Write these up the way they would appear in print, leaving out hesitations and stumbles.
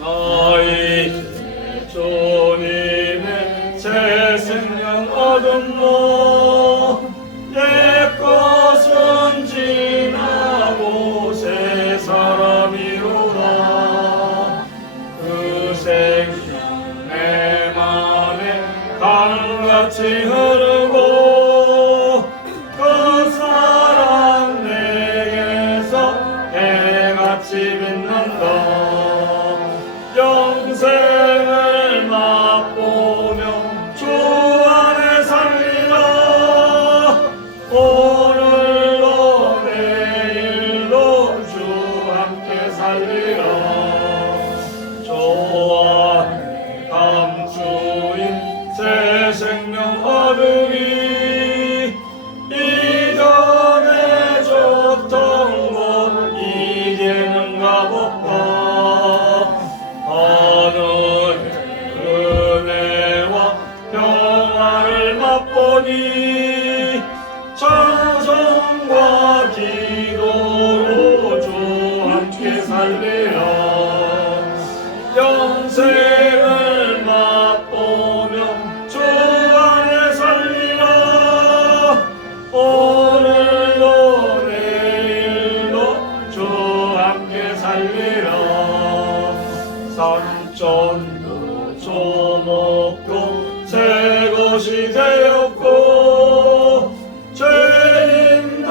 나의 주님의 새 생명 얻음mo 옛 것은 지나고 새 사람이로다. 그 생명 내 맘에 강같이 흐르고 그 사랑 내게서 해같이 빛난다. 영생을 맛보며 주 안에 살리라. 오늘로 내일로 주 함께 살리라. 주 안에 감추인 새 생명 얻으리. 이전에 줬던 것 이제는 값없다. 은혜와 평화를 맛보니 찬송과 기도로 주 함께 살리라. 영생을 맛보며 주 안에 살리라. 오늘로 내일로 주 함께 살리라. 산천도 조목도 새 것이 되었고 죄인도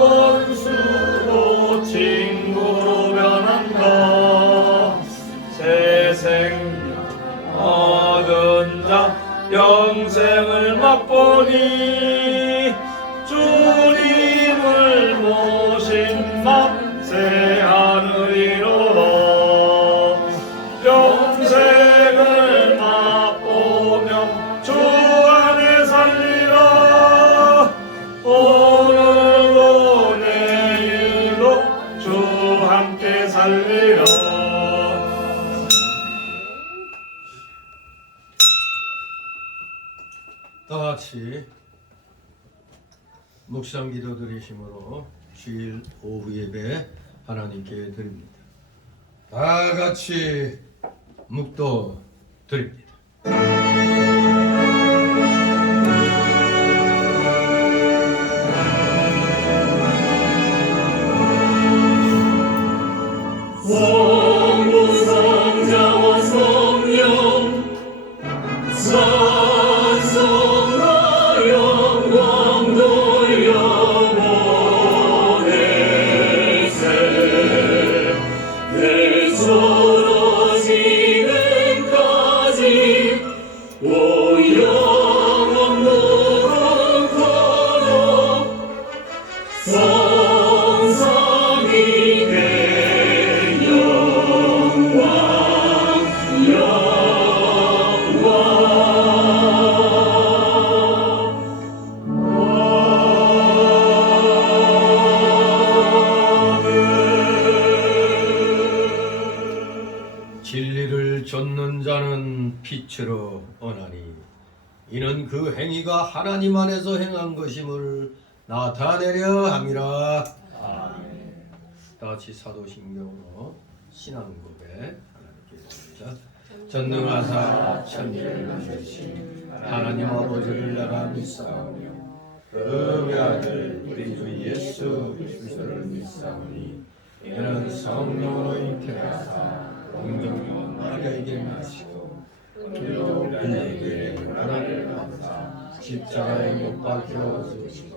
원수도 친구로 변한다. 새 생명 얻은 자 영생을 맛보니 주님을 모신 맘 새 하늘이로다. 영생을 맛보며 주 안에 살리라. 오늘로 내일로 주 함께 살리라. 다같이 묵상 기도 드리심으로 주일 오후 예배 하나님께 드립니다. 다같이 묵도 드립니다. 성부 성자와 성령 찬송하 영광 돌려보내세. 내 서로 지금까지 오영원 무릎 성삼이 된 영광 진리를 좇는 자는 빛으로 오나니 이는 그 행위가 하나님 안에서 행한 것임을 나타내려 함이라. 다같이 사도신경으로 신앙고백 하나님께 드립니다. 전능하사 천지를 만드신 하나님 아버지를 내가 믿사오며 그 외아들 우리 주 예수 그리스도를 믿사오니 이는 성령으로 잉태하사 동정녀 마리아에게 나시고 우리로 그에게 하나님을 감사 십자가에 못 박혀 죽으시고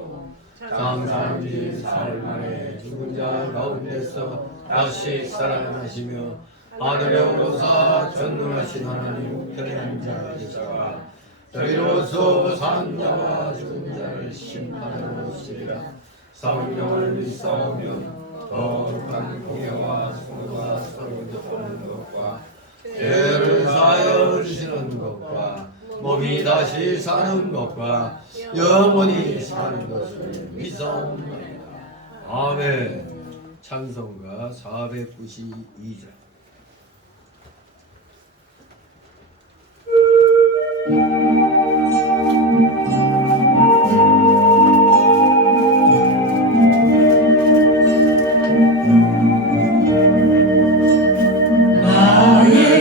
장사한 지 사흘 만에 죽은 자 가운데서 다시 살아나시며 하늘에 오르사 전능하신 하나님 우편에 앉아 계시다가 저희로서 산 자와 죽은 자를 심판하러 오시리라. 성령을 믿사오며 거룩한 공예와 성도가 서로 덮는 것과 죄를 사하여 주시는 것과 몸이 다시 사는 것과 영원히 사는 것을 믿사옵나이다. 아멘. 찬송가 492장. 나의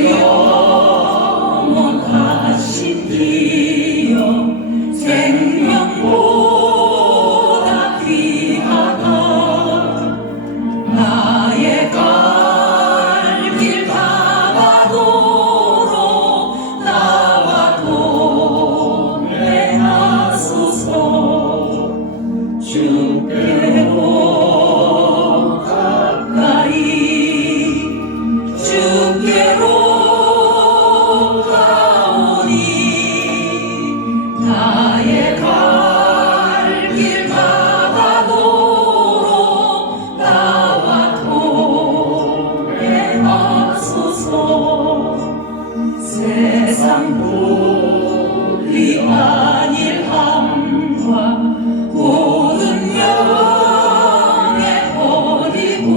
세상 복이 아닐함과 모든 명예 버리고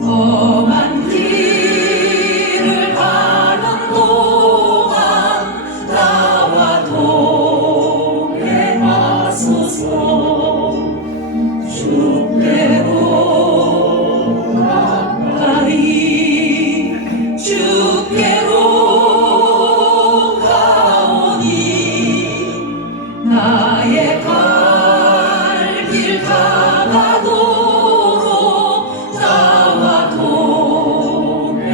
험한 길을 가는 동안 나와 동행하소서. 주께로 가까이 주께로 가오니 나의 갈 길 다가도록 나와 동행하소서.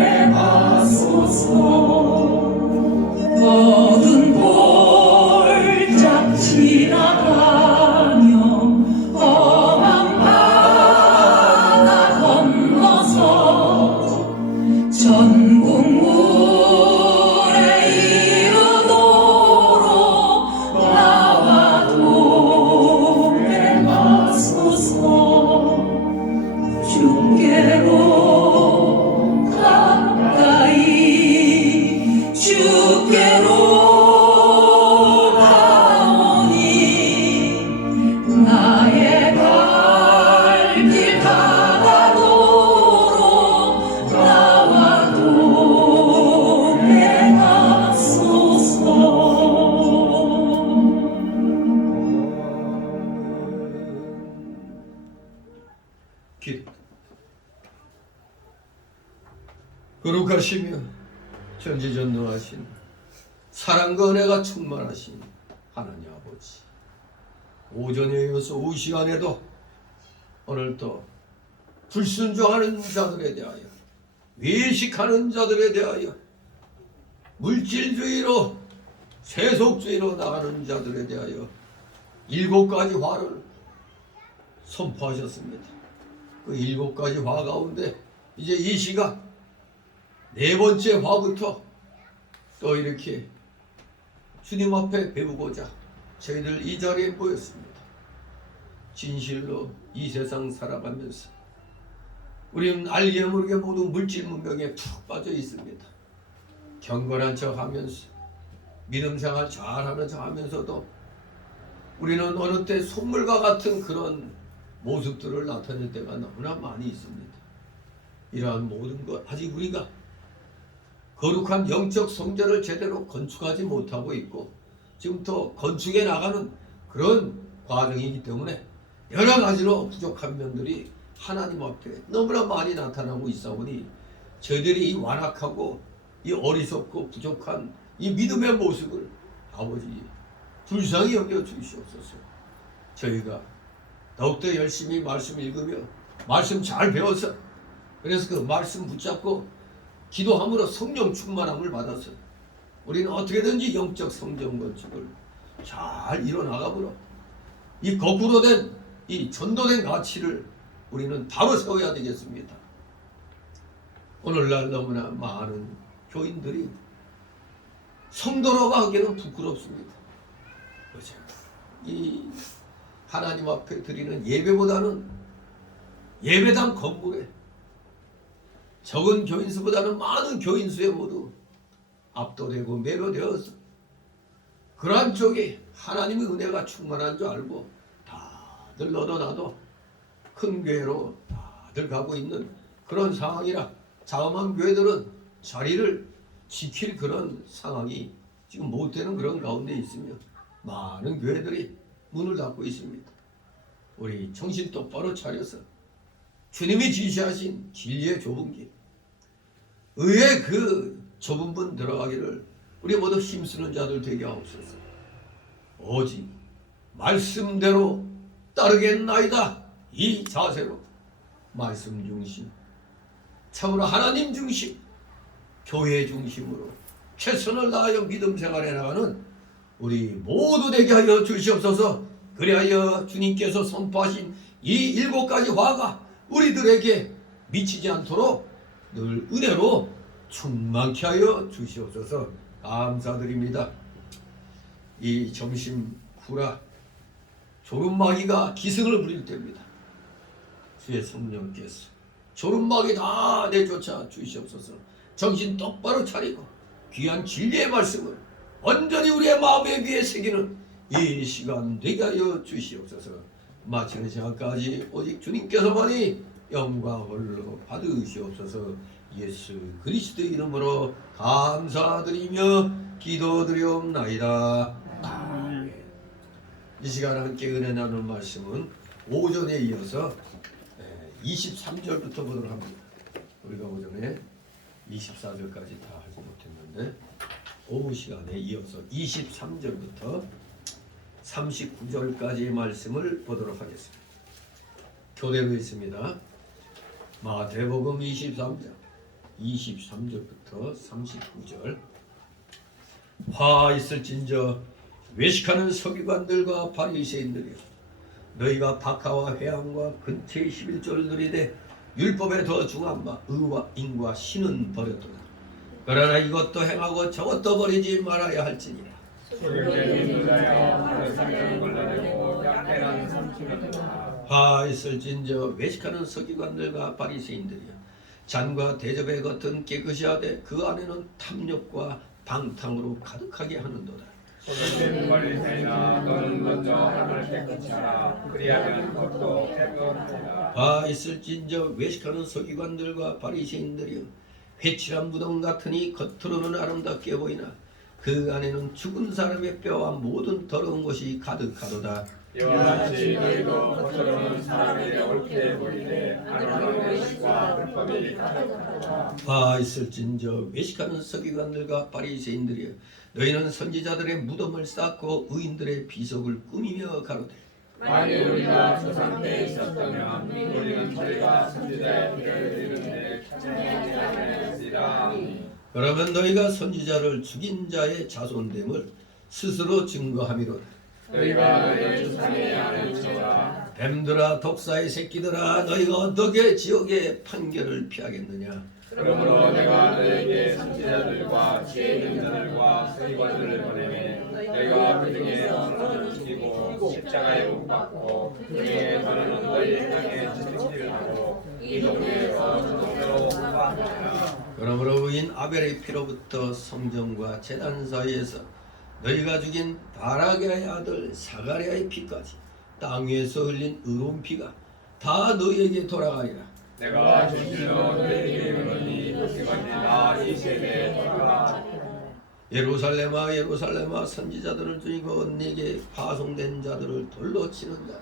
모든 골짝 지나가며 험한 바다 건너서 전국 물에 이르도록 나와 동행하소서. 주께로 가까이 주께로 가오니 나의 갈 길 다가도록 나와 동행하소서. 기도. 거룩하시며 전지전능하신 사랑과 은혜가 충만하신 하나님 아버지, 오전에 이어서 오후 시간에도 오늘도 불순종하는 자들에 대하여, 외식하는 자들에 대하여, 물질주의로 세속주의로 나가는 자들에 대하여 7가지 화를 선포하셨습니다. 그 7가지 화 가운데 이제 이 시간 4번째 화부터 또 이렇게 주님 앞에 배우고자 저희들 이 자리에 모였습니다. 진실로 이 세상 살아가면서 우리는 알게 모르게 모두 물질 문명에 푹 빠져 있습니다. 경건한 척 하면서 믿음 생활 잘하는 척 하면서도 우리는 어느 때 속물과 같은 그런 모습들을 나타낼 때가 너무나 많이 있습니다. 이러한 모든 것 아직 우리가 거룩한 영적 성전을 제대로 건축하지 못하고 있고 지금 더 건축해 나가는 그런 과정이기 때문에 여러 가지로 부족한 면들이 하나님 앞에 너무나 많이 나타나고 있사오니 저희들이 이 완악하고 이 어리석고 부족한 이 믿음의 모습을 아버지 불쌍히 여겨 주시옵소서. 저희가 더욱더 열심히 말씀 읽으며 말씀 잘 배워서 그래서 그 말씀 붙잡고 기도함으로 성령 충만함을 받아서 우리는 어떻게든지 영적 성전 건축을 잘 이뤄나가므로 이 거꾸로 된 이 전도된 가치를 우리는 바로 세워야 되겠습니다. 오늘날 너무나 많은 교인들이 성도라고 하기에는 부끄럽습니다. 그렇죠? 이 하나님 앞에 드리는 예배보다는 예배당 건물에 적은 교인수보다는 많은 교인수에 모두 압도되고 매료되어서 그러한 쪽에 하나님의 은혜가 충만한 줄 알고 다들 너도 나도 큰 교회로 다들 가고 있는 그런 상황이라 자그마한 교회들은 자리를 지킬 그런 상황이 지금 못 되는 그런 가운데 있으며 많은 교회들이 문을 닫고 있습니다. 우리 정신 똑바로 차려서 주님이 지시하신 진리의 좁은 길, 의의 그 좁은 문 들어가기를 우리 모두 힘쓰는 자들 되게 하옵소서. 오직 말씀대로 따르겠나이다. 이 자세로 말씀 중심, 참으로 하나님 중심, 교회 중심으로 최선을 다하여 믿음 생활해 나가는 우리 모두 되게 하여 주시옵소서. 그리하여 주님께서 선포하신 이 7가지 화가 우리들에게 미치지 않도록 늘 은혜로 충만케 하여 주시옵소서. 감사드립니다. 이 점심 후라 조름마귀가 기승을 부릴 때입니다. 주의 성령께서 조름마귀 다 내쫓아 주시옵소서. 정신 똑바로 차리고 귀한 진리의 말씀을 온전히 우리의 마음에 귀에 새기는 이 시간 되게 하여 주시옵소서. 마치는 시간까지 오직 주님께서만이 영광을 받으시옵소서. 예수 그리스도의 이름으로 감사드리며 기도드리옵나이다. 아멘. 이 시간 함께 은혜 나눌 말씀은 오전에 이어서 23절부터 보도록 합니다. 우리가 오전에 24절까지 다 하지 못했는데 오후 시간에 이어서 23절부터 39절까지의 말씀을 보도록 하겠습니다. 교대로 있습니다. 마태복음 23장 23절부터 39절. 화 있을진저 외식하는 서기관들과 바리새인들이여, 너희가 박하와 회향과 근처의 11조를 누리되 율법에 더 중한 바 의와 인과 신은 버렸도다. 그러나 이것도 행하고 저것도 버리지 말아야 할지니라. 화 있을진저 외식하는 서기관들과 바리새인들이여, 잔과 대접에 겉은 깨끗이 하되 그 안에는 탐욕과 방탕으로 가득하게 하는도다. 너는 먼저 하늘을 깨끗이 하라. 그리하면 것도 깨끗하리라. 화 있을진저 외식하는 서기관들과 바리새인들이여, 회칠한 무덤 같으니 겉으로는 아름답게 보이나 그 안에는 죽은 사람의 뼈와 모든 더러운 것이 가득하도다. 이와 같이 너희도 겉으로는 사람에게 옳게 보이되 안으로는 외식과 불법이 가득하도다. 화 있을진저 외식하는 서기관들과 바리새인들이여, 너희는 선지자들의 무덤을 쌓고 의인들의 비석을 꾸미며 가로되 만일 우리가 조상 때에 있었다면 우리는 저희가 선지자의 피를 드리는데 참여하였으리라. 그러면 너희가 선지자를 죽인 자의 자손됨을 스스로 증거함이로다. 너희가 너희의 조상의 아를 쳐라. 뱀들아 독사의 새끼들아, 너희가 어떻게 지옥의 판결을 피하겠느냐. 그러므로 내가 너희에게 선지자들과 지혜 있는 자들과 서기관들을 보내매 너희가 그 중에 어느를 죽이고 십자가에 못 박고 그 중에 어느는 너희의 땅에 지지를 하고 이 동네에서 저 동네로 옮겨가니라. 그러므로 의인 아벨의 피로부터 성전과 제단 사이에서 너희가 죽인 바라게의 아들 사가랴의 피까지 땅 위에서 흘린 의로운 피가 다 너희에게 돌아가리라. 내가 진실로 너희에게 이르노니 이것이 이 세대에 돌아가. 예루살렘아 예루살렘아, 선지자들을 죽이고 네게 파송된 자들을 돌로 치는 자여,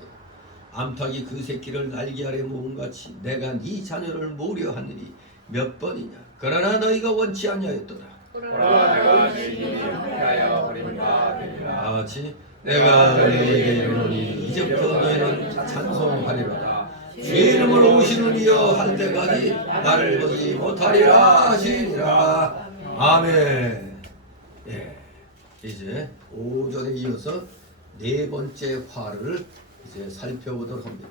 암탉이 그 새끼를 날개 아래 모음같이 내가 네 자녀를 모으려 하느니 몇 번이냐. 그러나 너희가 원치 아니하였도다. 보라 내가 주님이 함께하여 버림과 되리라. 같이 내가 너희에게 이르노니 이제부터 너희는 찬송하리로다. 주의 이름으로 오시는 이여 할 때까지 나를 보지 못하리라 하시니라. 아멘. 예, 이제 오전에 이어서 네 번째 화를 이제 살펴보도록 합니다.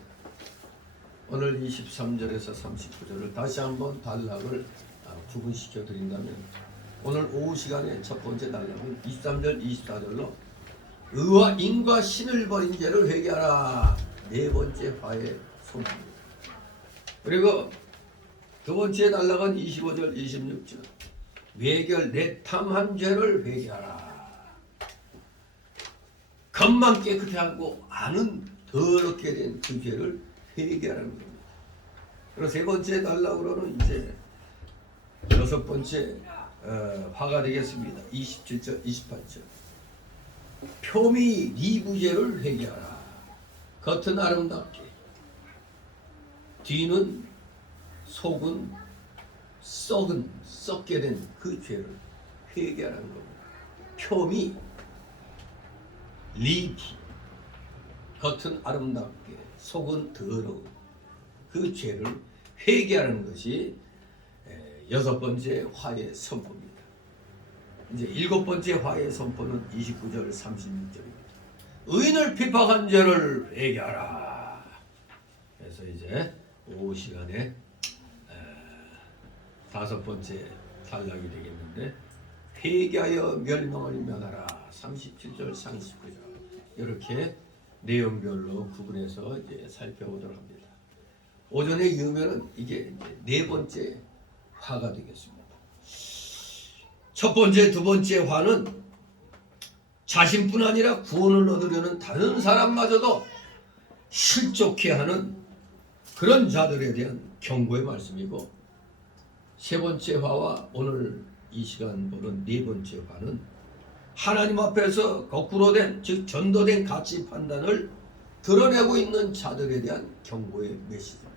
오늘 23절에서 39절을 다시 한번 단락을 구분시켜 드린다면, 오늘 오후 시간에 첫 번째 단락은 23절 24절로 의와 인과 신을 버린 죄를 회개하라, 네 번째 화의 소문입니다. 그리고 두 번째 단락은 25절 26절 외결 내탐한 죄를 회개하라. 겉만 깨끗해 하고 안은 더럽게 된 그 죄를 회개하라는 겁니다. 그리고 세 번째 단락으로는 이제 여섯 번째 화가 되겠습니다. 27절 28절 표미 리부죄를 회개하라. 겉은 아름답게 뒤는 속은 썩게 된 그 죄를 회개하라는 겁니다. 표미 리부, 겉은 아름답게 속은 더러운 그 죄를 회개하는 것이 여섯 번째 화의 선포입니다. 이제 일곱 번째 화의 선포는 29절 36절입니다. 의인을 핍박한 죄를 회개하라. 그래서 이제 오후 시간에 다섯 번째 단락이 되겠는데, 회개하여 멸망을 면하라. 37절 39절 이렇게 내용별로 구분해서 이제 살펴보도록 합니다. 오전에 이으면은 이게 이제 네 번째 화가 되겠습니다. 첫 번째, 두 번째 화는 자신뿐 아니라 구원을 얻으려는 다른 사람마저도 실족해 하는 그런 자들에 대한 경고의 말씀이고, 세 번째 화와 오늘 이 시간 보는 네 번째 화는 하나님 앞에서 거꾸로 된, 즉 전도된 가치 판단을 드러내고 있는 자들에 대한 경고의 메시지입니다.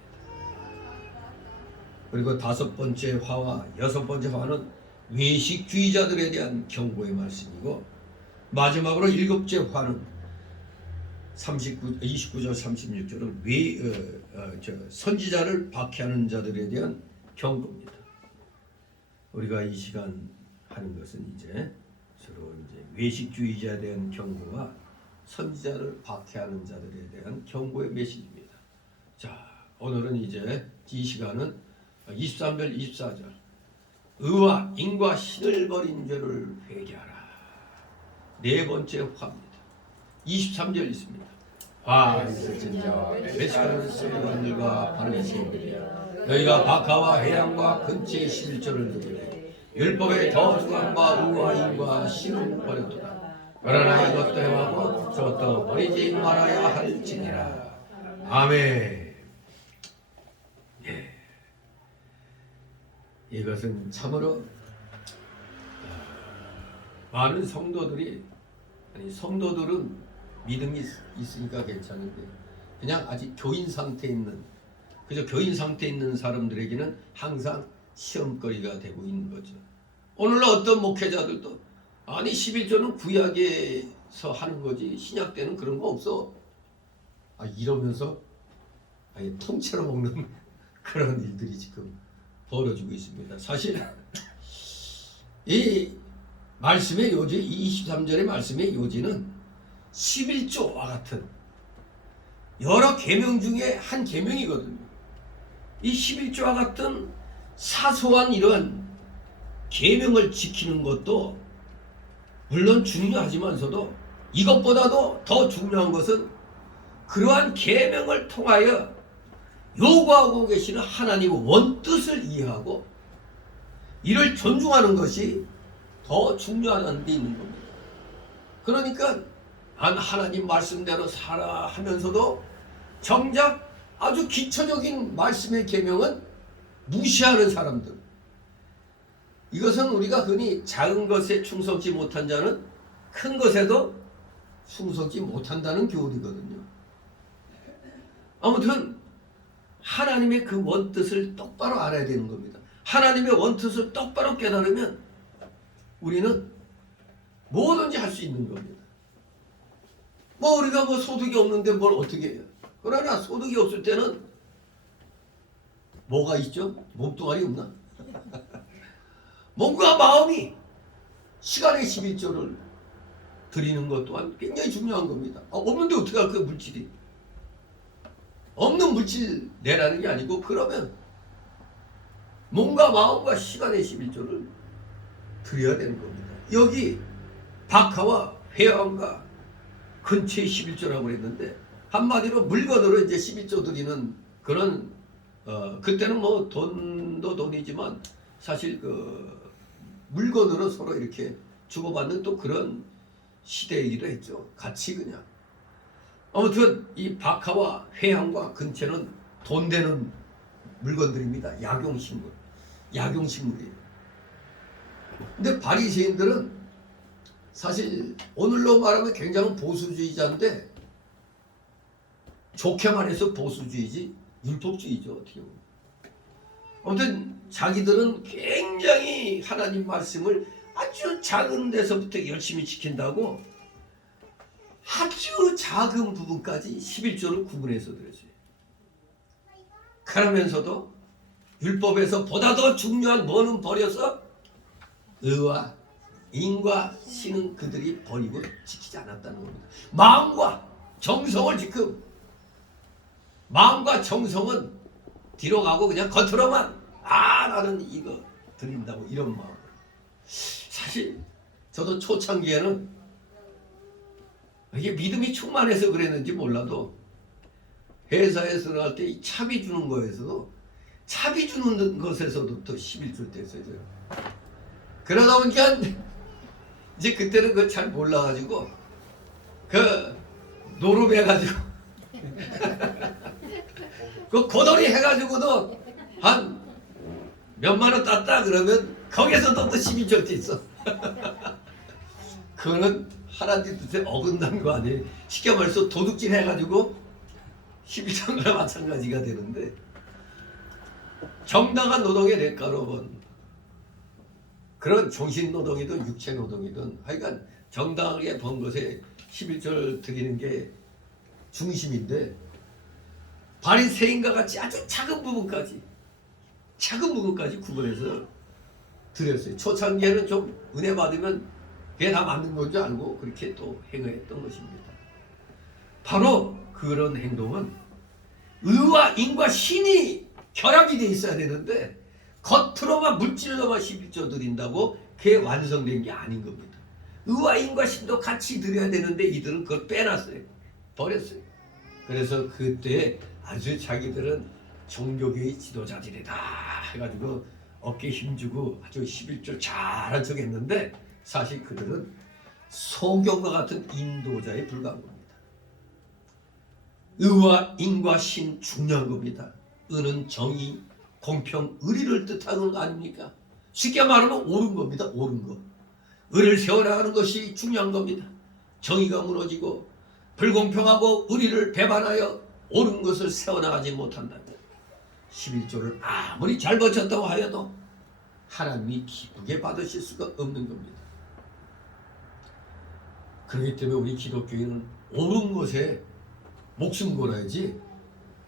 그리고 다섯 번째 화와 여섯 번째 화는 외식주의자들에 대한 경고의 말씀이고, 마지막으로 일곱째 화는 29절 36절은 선지자를 박해하는 자들에 대한 경고입니다. 우리가 이 시간 하는 것은 이제 주로 이제 외식주의자에 대한 경고와 선지자를 박해하는 자들에 대한 경고의 메시지입니다. 자, 오늘은 이제 이 시간은 23절 24절 의와 인과 신을 버린 죄를 회개하라. 네 번째 화입니다. 23절 있습니다. 화 있을진저 메시카는 쓰리반들과 바르시오니라. 너희가 박하와 해양과 근처의 11절을 들으되 율법의 더 중함과 의와 인과 신을 버렸도다. 그러나 이것도 행하고 저것도 버리지 말아야 할지니라. 아멘. 예. 이것은 참으로 많은 성도들은 믿음이 있으니까 괜찮은데 그냥 아직 교인 상태에 있는, 그저 교인 상태에 있는 사람들에게는 항상 시험거리가 되고 있는 거죠. 오늘날 어떤 목회자들도 아니 11조는 구약에서 하는 거지 신약 때는 그런 거 없어, 이러면서 아예 통째로 먹는 그런 일들이 지금 벌어지고 있습니다. 사실 이 말씀의 요지, 23절의 말씀의 요지는 11조와 같은 여러 계명 중에 한 계명이거든요. 이 11조와 같은 사소한 이런 계명을 지키는 것도 물론 중요하지만서도 이것보다도 더 중요한 것은 그러한 계명을 통하여 요구하고 계시는 하나님의 원뜻을 이해하고 이를 존중하는 것이 더 중요한 데 있는 겁니다. 그러니까 하나님 말씀대로 살아 하면서도 정작 아주 기초적인 말씀의 계명은 무시하는 사람들, 이것은 우리가 흔히 작은 것에 충성지 못한 자는 큰 것에도 충성지 못한다는 교훈이거든요. 아무튼 하나님의 그 원뜻을 똑바로 알아야 되는 겁니다. 하나님의 원뜻을 똑바로 깨달으면 우리는 뭐든지 할 수 있는 겁니다. 우리가 소득이 없는데 뭘 어떻게 해요? 그러나 소득이 없을 때는 뭐가 있죠? 몸뚱아리 없나? 몸과 마음이 시간의 11조를 드리는 것 또한 굉장히 중요한 겁니다. 없는데 어떻게 할 거예요, 물질이? 없는 물질 내라는 게 아니고, 그러면 몸과 마음과 시간의 11조를 드려야 되는 겁니다. 여기 박하와 회양과 근처의 11조라고 그랬는데, 한마디로 물건으로 이제 11조 드리는 그런, 그때는 돈도 돈이지만 사실 물건으로 서로 이렇게 주고받는 또 그런 시대이기도 했죠. 같이 그냥. 아무튼 이 박하와 회양과 근처는 돈 되는 물건들입니다. 약용식물이에요. 근데 바리새인들은 사실 오늘로 말하면 굉장히 보수주의자인데, 좋게 말해서 보수주의지 율법주의죠, 어떻게 보면. 아무튼 자기들은 굉장히 하나님 말씀을 아주 작은 데서부터 열심히 지킨다고 아주 작은 부분까지 11조를 구분해서 드렸어요. 그러면서도 율법에서 보다 더 중요한 뭐는 버려서 의와 인과 신은 그들이 버리고 지키지 않았다는 겁니다. 마음과 정성을 지금, 마음과 정성은 뒤로 가고 그냥 겉으로만 나는 이거 드린다고 이런 마음. 사실 저도 초창기에는 이게 믿음이 충만해서 그랬는지 몰라도 회사에서 할 때 이 차비 주는 거에서도, 차비 주는 것에서도 또 11조 뗐어요. 그러다 보니까 이제 그때는 그걸 잘 몰라가지고 그 노름해가지고 그 고돌이 해가지고도 한 몇만 원 땄다 그러면 거기서도 또 12절째 있어. 그거는 하나님 뜻에 어긋난 거 아니에요. 쉽게 말해서 도둑질 해가지고 12절과 마찬가지가 되는데, 정당한 노동의 대가로는 그런 정신노동이든 육체노동이든 하여간 정당하게 번 것에 11절 드리는 게 중심인데, 바리새인과 같이 아주 작은 부분까지 구분해서 드렸어요. 초창기에는 좀 은혜 받으면 그게 다 맞는 건 줄 알고 그렇게 또 행했던 것입니다. 바로 그런 행동은 의와 인과 신이 결합이 돼 있어야 되는데, 겉으로만 물질로만 11조 드린다고 그게 완성된 게 아닌 겁니다. 의와 인과 신도 같이 드려야 되는데 이들은 그걸 빼놨어요. 버렸어요. 그래서 그때 아주 자기들은 종교계의 지도자들이다 해가지고 어깨 힘주고 아주 11조 잘한 척 했는데, 사실 그들은 소경과 같은 인도자에 불과한 겁니다. 의와 인과 신 중요한 겁니다. 의는 정의, 공평, 의리를 뜻하는 거 아닙니까? 쉽게 말하면 옳은 겁니다. 옳은 거. 의를 세워나가는 것이 중요한 겁니다. 정의가 무너지고 불공평하고 의리를 배반하여 옳은 것을 세워나가지 못한다면 11조를 아무리 잘 버텼다고 하여도 하나님이 기쁘게 받으실 수가 없는 겁니다. 그렇기 때문에 우리 기독교인은 옳은 것에 목숨 걸어야지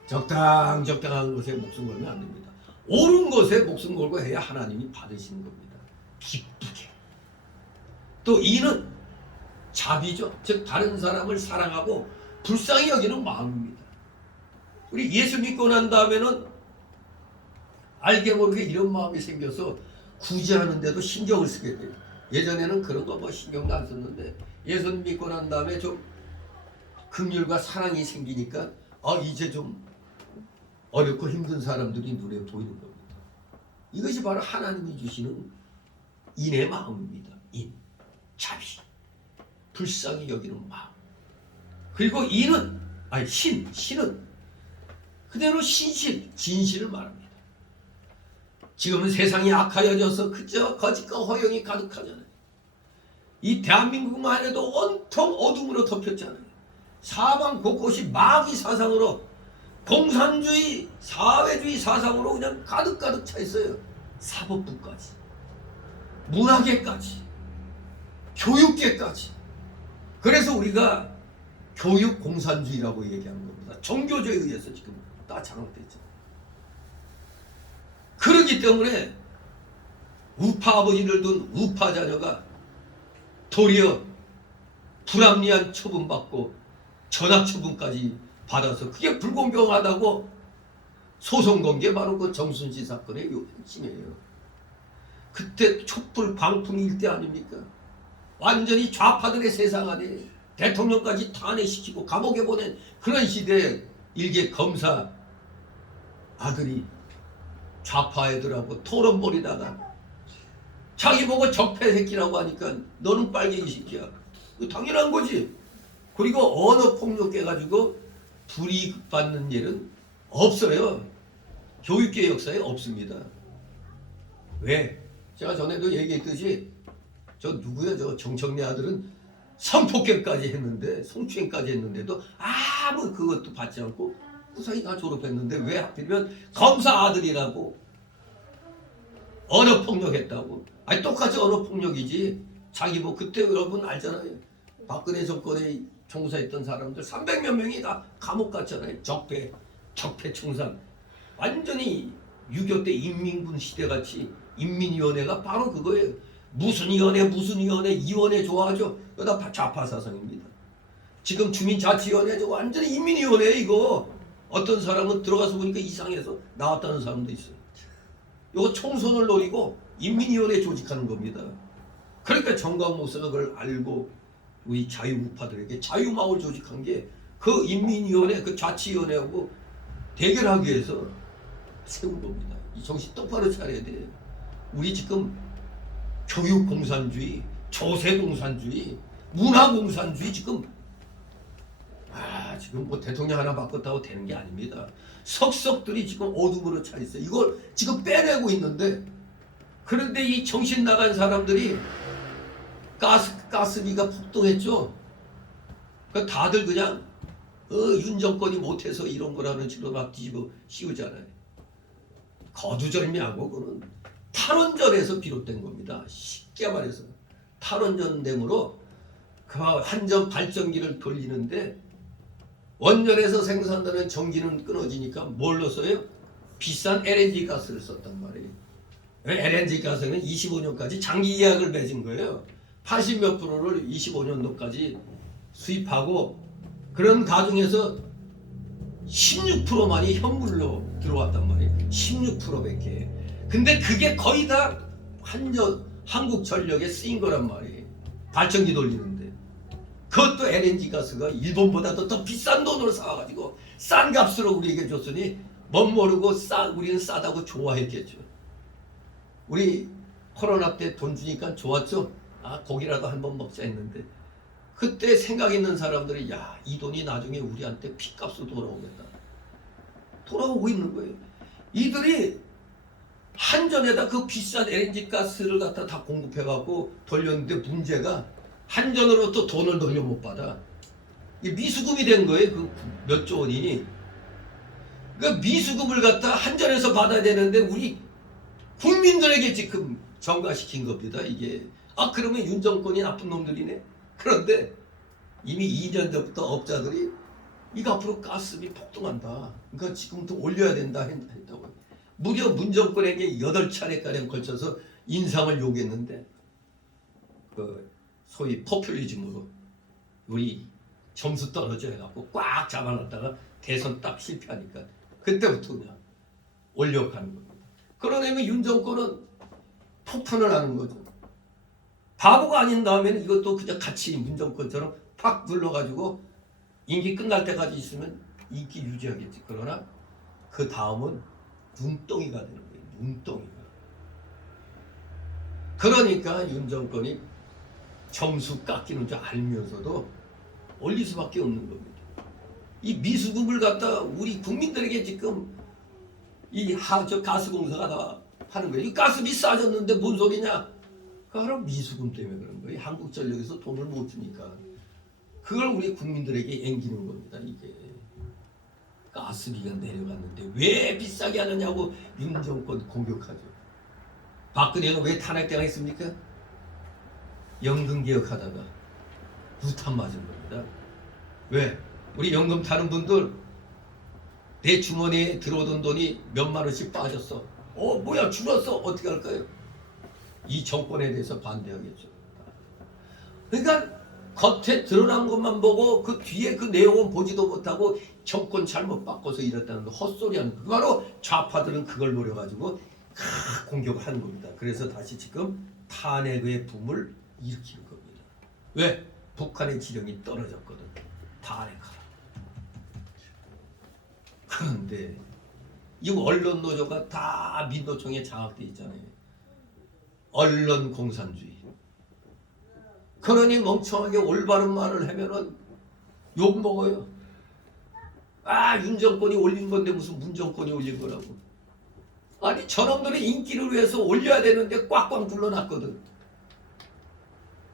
적당한 것에 목숨 걸면 안 됩니다. 옳은 것에 목숨 걸고 해야 하나님이 받으시는 겁니다. 기쁘게. 또 이는 자비죠. 즉 다른 사람을 사랑하고 불쌍히 여기는 마음입니다. 우리 예수 믿고 난 다음에는 알게 모르게 이런 마음이 생겨서 구제하는데도 신경을 쓰게 돼요. 예전에는 그런 거 뭐 신경도 안 썼는데 예수 믿고 난 다음에 좀 긍휼과 사랑이 생기니까 이제 좀 어렵고 힘든 사람들이 눈에 보이는 겁니다. 이것이 바로 하나님이 주시는 인의 마음입니다. 인, 자비, 불쌍히 여기는 마음. 그리고 인은 신은 그대로 신실, 진실을 말합니다. 지금은 세상이 악하여져서 그저 거짓과 허영이 가득하잖아요. 이 대한민국만 해도 온통 어둠으로 덮였잖아요. 사방 곳곳이 마귀 사상으로, 공산주의, 사회주의 사상으로 그냥 가득 차 있어요. 사법부까지, 문화계까지, 교육계까지. 그래서 우리가 교육 공산주의라고 얘기하는 겁니다. 종교조에 의해서 지금 다 장악됐죠. 그러기 때문에 우파 아버지를 둔 우파 자녀가 도리어 불합리한 처분받고 전학 처분까지 받아서 그게 불공평하다고 소송 건 게 바로 그 정순신 사건의 핵심이에요. 그때 촛불 광풍 일대 아닙니까? 완전히 좌파들의 세상 안에 대통령까지 탄핵시키고 감옥에 보낸 그런 시대에 일개 검사 아들이 좌파 애들하고 토론 벌이다가 자기 보고 적폐 새끼라고 하니까 너는 빨갱이 새끼야. 당연한 거지. 그리고 언어 폭력해 가지고 불이익 받는 일은 없어요. 교육계 역사에 없습니다. 왜? 제가 전에도 얘기했듯이 저 누구야? 저 정청래 아들은 성폭행까지 했는데, 성추행까지 했는데도 아무 그것도 받지 않고 무사히 다 졸업했는데 왜 하필이면 검사 아들이라고 언어폭력했다고. 똑같이 언어폭력이지. 자기 뭐 그때 여러분 알잖아요. 박근혜 정권에 총사했던 사람들 300몇 명이 다 감옥 갔잖아요. 적폐 총상. 완전히 6.25 때 인민군 시대같이 인민위원회가 바로 그거예요. 무슨 위원회 이원회 좋아하죠. 그거 다 좌파 사상입니다. 지금 주민자치위원회 저 완전히 인민위원회 이거. 어떤 사람은 들어가서 보니까 이상해서 나왔다는 사람도 있어요. 이거 총선을 노리고 인민위원회 조직하는 겁니다. 그러니까 정광 목사가 그걸 알고 우리 자유우파들에게 자유마을 조직한 게 그 인민위원회, 그 자치위원회하고 대결하기 위해서 세운 겁니다. 이 정신 똑바로 차려야 돼요. 우리 지금 교육공산주의, 조세공산주의, 문화공산주의 지금 지금 뭐 대통령 하나 바꿨다고 되는 게 아닙니다. 석석들이 지금 어둠으로 차 있어요. 이걸 지금 빼내고 있는데 그런데 이 정신 나간 사람들이 가스비가 폭등했죠. 그러니까 다들 그냥 윤 정권이 못해서 이런 거라는 식으로 막 뒤집어 씌우잖아요. 거두절미하고 그는 탈원전에서 비롯된 겁니다. 쉽게 말해서 탈원전됨으로 그 한전 발전기를 돌리는데 원전에서 생산되는 전기는 끊어지니까 뭘로 써요? 비싼 LNG 가스를 썼단 말이에요. LNG 가스는 25년까지 장기 계약을 맺은 거예요. 80몇 프로를 25년도까지 수입하고 그런 가중에서 16%만이 현물로 들어왔단 말이에요. 16%밖에. 근데 그게 거의 다 한국전력에 쓰인 거란 말이에요. 발전기 돌리는데. 그것도 LNG 가스가 일본보다도 더 비싼 돈으로 사와가지고 싼 값으로 우리에게 줬으니 멋 모르고 우리는 싸다고 좋아했겠죠. 우리 코로나 때 돈 주니까 좋았죠. 고기라도 한번 먹자 했는데 그때 생각 있는 사람들이 이 돈이 나중에 우리한테 피값으로 돌아오겠다. 돌아오고 있는 거예요. 이들이 한전에다 그 비싼 LNG 가스를 갖다 다 공급해갖고 돌렸는데 문제가 한전으로부터 돈을 돌려 못 받아. 이게 미수금이 된 거예요. 그 몇 조 원이. 그러니까 미수금을 갖다 한전에서 받아야 되는데 우리 국민들에게 지금 전가시킨 겁니다. 이게 그러면 윤 정권이 나쁜 놈들이네. 그런데 이미 2년 전부터 업자들이 이거 앞으로 가스비 폭등한다. 그러니까 지금부터 올려야 된다 했다고. 무려 문 정권에게 8차례가량 걸쳐서 인상을 요구했는데 그 소위 포퓰리즘으로 우리 점수 떨어져 해갖고 꽉 잡아놨다가 대선 딱 실패하니까 그때부터 그냥 올려가는 겁니다. 그러려면 윤 정권은 폭탄을 하는 거죠. 바보가 아닌 다음에는 이것도 그냥 같이 문 정권처럼 팍 눌러가지고 임기 끝날 때까지 있으면 인기 유지하겠지. 그러나 그 다음은 눈덩이가 되는 거예요. 눈덩이가. 그러니까 윤 정권이 점수 깎이는 줄 알면서도 올릴 수밖에 없는 겁니다. 이 미수금을 갖다 우리 국민들에게 지금 이 가스공사가 다 하는 거예요. 이 가스비 싸졌는데 뭔 소리냐? 그거 미수금 때문에 그런 거예요. 한국전력에서 돈을 못 주니까. 그걸 우리 국민들에게 앵기는 겁니다. 이게 가스비가 내려갔는데 왜 비싸게 하느냐고 윤 정권 공격하죠. 박근혜가 왜 탄핵당했습니까? 연금개혁하다가 루탄 맞은 겁니다. 왜? 우리 연금 타는 분들 내 주머니에 들어오던 돈이 몇만 원씩 빠졌어. 뭐야 줄었어. 어떻게 할까요? 이 정권에 대해서 반대하겠죠. 그러니까 겉에 드러난 것만 보고 그 뒤에 그 내용은 보지도 못하고 정권 잘못 바꿔서 이랬다는 거 헛소리하는 거. 바로 좌파들은 그걸 노려가지고 공격을 하는 겁니다. 그래서 다시 지금 탄핵의 붐을 일으키는 겁니다. 왜? 북한의 지령이 떨어졌거든. 탄핵하라. 그런데 이 언론 노조가 다 민노총에 장악돼 있잖아요. 언론 공산주의. 그러니 멍청하게 올바른 말을 하면은 욕 먹어요. 윤 정권이 올린 건데 무슨 문 정권이 올린 거라고. 아니 저놈들의 인기를 위해서 올려야 되는데 꽉꽉 눌러놨거든.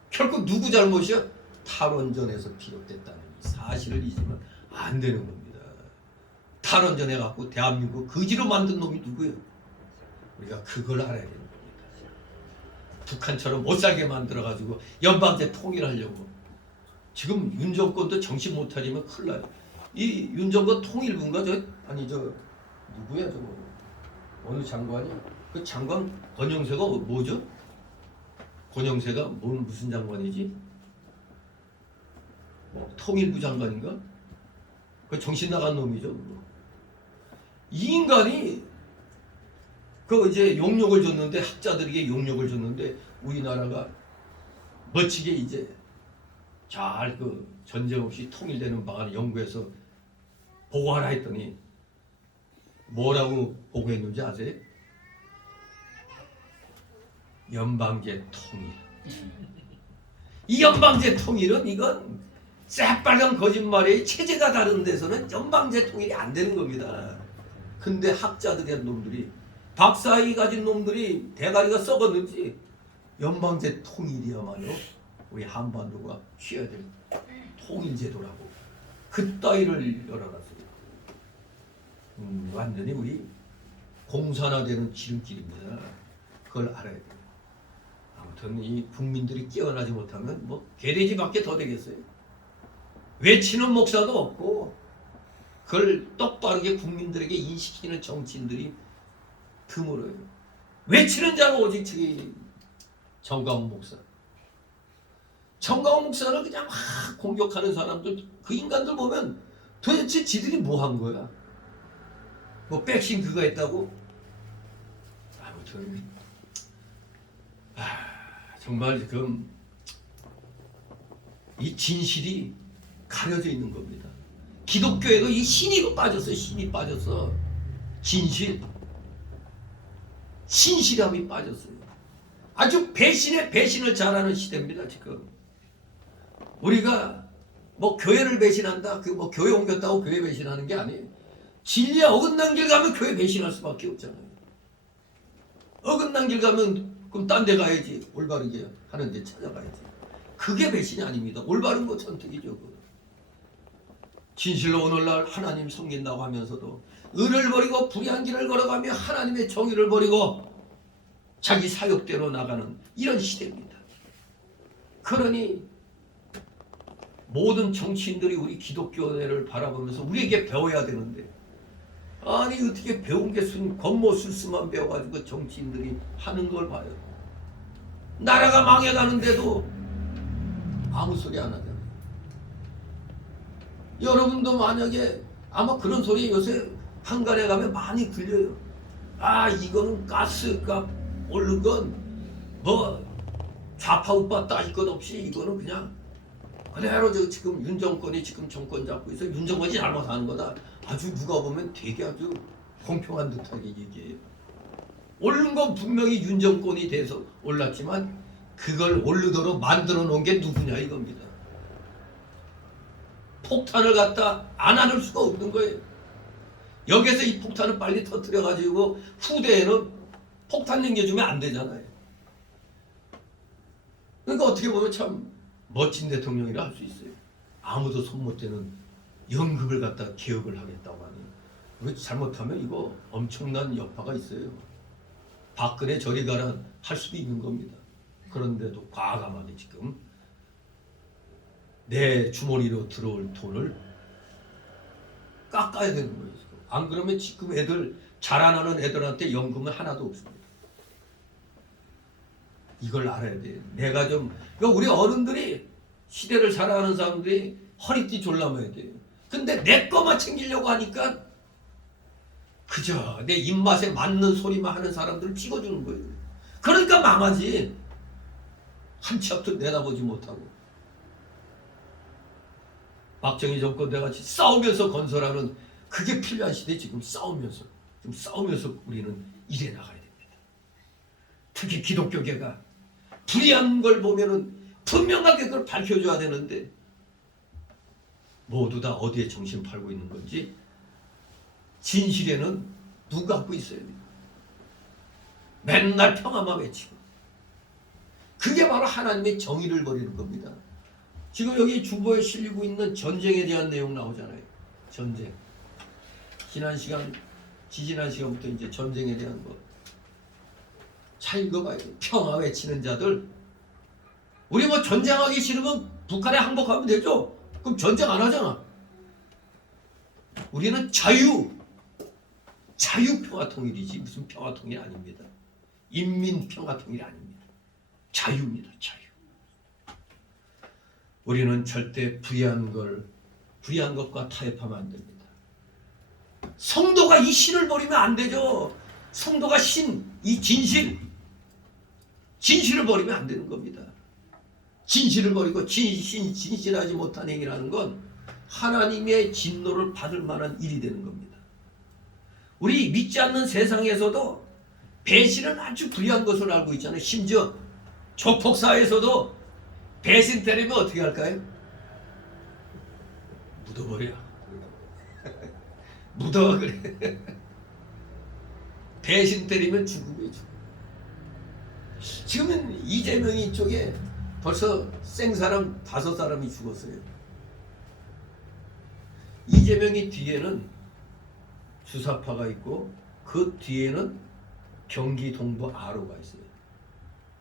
결국 누구 잘못이야? 탈원전에서 비롯됐다는 이 사실을 잊으면 안 되는 겁니다. 탈원전에 갖고 대한민국 거지로 만든 놈이 누구예요? 우리가 그걸 알아야 되는 겁니다. 북한처럼 못 살게 만들어가지고 연방제 통일하려고. 지금 윤 정권도 정신 못 차리면 큰일 나요. 이 윤 정권 통일부인가 누구야 저거? 어느 장관이야? 그 장관 권영세가 뭐죠? 권영세가 무슨 장관이지? 통일부 장관인가? 그 정신 나간 놈이죠. 이 인간이 이제 용역을 줬는데 학자들에게 용역을 줬는데 우리나라가 멋지게 이제 잘 전쟁 없이 통일되는 방안을 연구해서 보고하라 했더니 뭐라고 보고했는지 아세요? 연방제 통일. 이 연방제 통일은 이건 새빨간 거짓말에 체제가 다른 데서는 연방제 통일이 안 되는 겁니다. 근데 학자들의 놈들이 박사학위 가진 놈들이 대가리가 썩었는지 연방제 통일이야말로 우리 한반도가 취해야 될 통일제도라고 그 따위를 열어놨어요. 완전히 우리 공산화되는 지름길입니다. 그걸 알아야 돼요. 아무튼 이 국민들이 깨어나지 못하면 뭐 개돼지밖에 더 되겠어요. 외치는 목사도 없고 그걸 똑바르게 국민들에게 인식시키는 정치인들이 드물어요. 외치는 자는 오직 저기 정광훈 목사. 정광훈 목사를 그냥 막 공격하는 사람들, 그 인간들 보면 도대체 지들이 뭐 한 거야? 뭐 백신 그거 했다고? 아무튼 정말 지금 이 진실이 가려져 있는 겁니다. 기독교에도 이 신이 빠졌어요. 신이 빠졌어. 신실함이 빠졌어요. 아주 배신에 배신을 잘하는 시대입니다. 지금 우리가 뭐 교회를 배신한다, 그 뭐 교회 옮겼다고 교회 배신하는 게 아니에요. 진리에 어긋난 길 가면 교회 배신할 수밖에 없잖아요. 어긋난 길 가면 그럼 딴 데 가야지. 올바르게 하는 데 찾아가야지. 그게 배신이 아닙니다. 올바른 거 선택이죠. 진실로 오늘날 하나님 섬긴다고 하면서도 의를 버리고 불의한 길을 걸어가며 하나님의 정의를 버리고 자기 사욕대로 나가는 이런 시대입니다. 그러니 모든 정치인들이 우리 기독교회를 바라보면서 우리에게 배워야 되는데, 아니 어떻게 배운 게 겉모술수만 배워가지고 정치인들이 하는 걸 봐요. 나라가 망해가는데도 아무 소리 안 하잖아요. 여러분도 만약에 아마 그런 소리 요새 한간에 가면 많이 들려요. 아 이거는 가스값 오른 건 뭐 좌파 우파 따질 것 없이 이거는 그냥 그대로 저 지금 윤 정권이 지금 정권 잡고 있어. 윤 정권이 잘못하는 거다. 아주 누가 보면 되게 아주 공평한 듯하게 얘기해요. 오른 건 분명히 윤 정권이 돼서 올랐지만 그걸 오르도록 만들어 놓은 게 누구냐 이겁니다. 폭탄을 갖다 안 안을 수가 없는 거예요. 여기서 이 폭탄을 빨리 터뜨려가지고 후대에는 폭탄 남겨주면 안 되잖아요. 그러니까 어떻게 보면 참 멋진 대통령이라 할 수 있어요. 아무도 손 못 대는 연극을 갖다 개혁을 하겠다고 하니 이거 잘못하면 이거 엄청난 여파가 있어요. 박근혜 저리 가라 할 수도 있는 겁니다. 그런데도 과감하게 지금 내 주머니로 들어올 돈을 깎아야 되는 거예요. 지금. 안 그러면 지금 애들 자라나는 애들한테 연금은 하나도 없습니다. 이걸 알아야 돼요. 내가 좀 그러니까 우리 어른들이 시대를 살아가는 사람들이 허리띠 졸라매야 돼요. 근데 내 거만 챙기려고 하니까 그저 내 입맛에 맞는 소리만 하는 사람들을 찍어주는 거예요. 그러니까 망하지. 한 치 앞도 내다보지 못하고 박정희 정권 때같이 싸우면서 건설하는 그게 필요한 시대에 지금 싸우면서 우리는 일해 나가야 됩니다. 특히 기독교계가 불의한 걸 보면은 분명하게 그걸 밝혀줘야 되는데 모두 다 어디에 정신 팔고 있는 건지 진실에는 누가 갖고 있어야 돼요. 맨날 평화만 외치고 그게 바로 하나님의 정의를 버리는 겁니다. 지금 여기 주보에 실리고 있는 전쟁에 대한 내용 나오잖아요. 전쟁. 지지난 시간부터 이제 전쟁에 대한 거. 잘 읽어봐요. 평화 외치는 자들. 우리 뭐 전쟁하기 싫으면 북한에 항복하면 되죠? 그럼 전쟁 안 하잖아. 우리는 자유 평화통일이지 무슨 평화통일 아닙니다. 인민 평화통일 아닙니다. 자유입니다. 자유. 우리는 절대 불의한 것과 타협하면 안 됩니다. 성도가 이 신을 버리면 안 되죠. 성도가 이 진실을 버리면 안 되는 겁니다. 진실을 버리고 진실하지 못한 행위라는 건 하나님의 진노를 받을 만한 일이 되는 겁니다. 우리 믿지 않는 세상에서도 배신은 아주 불리한 것으로 알고 있잖아요. 심지어 조폭사에서도 배신 때리면 어떻게 할까요? 묻어버려. 묻어 그래. 배신 때리면 죽음이 죽음. 지금은 이재명이 쪽에 벌써 생사람 5사람이 죽었어요. 이재명이 뒤에는 주사파가 있고 그 뒤에는 경기 동부 아로가 있어요.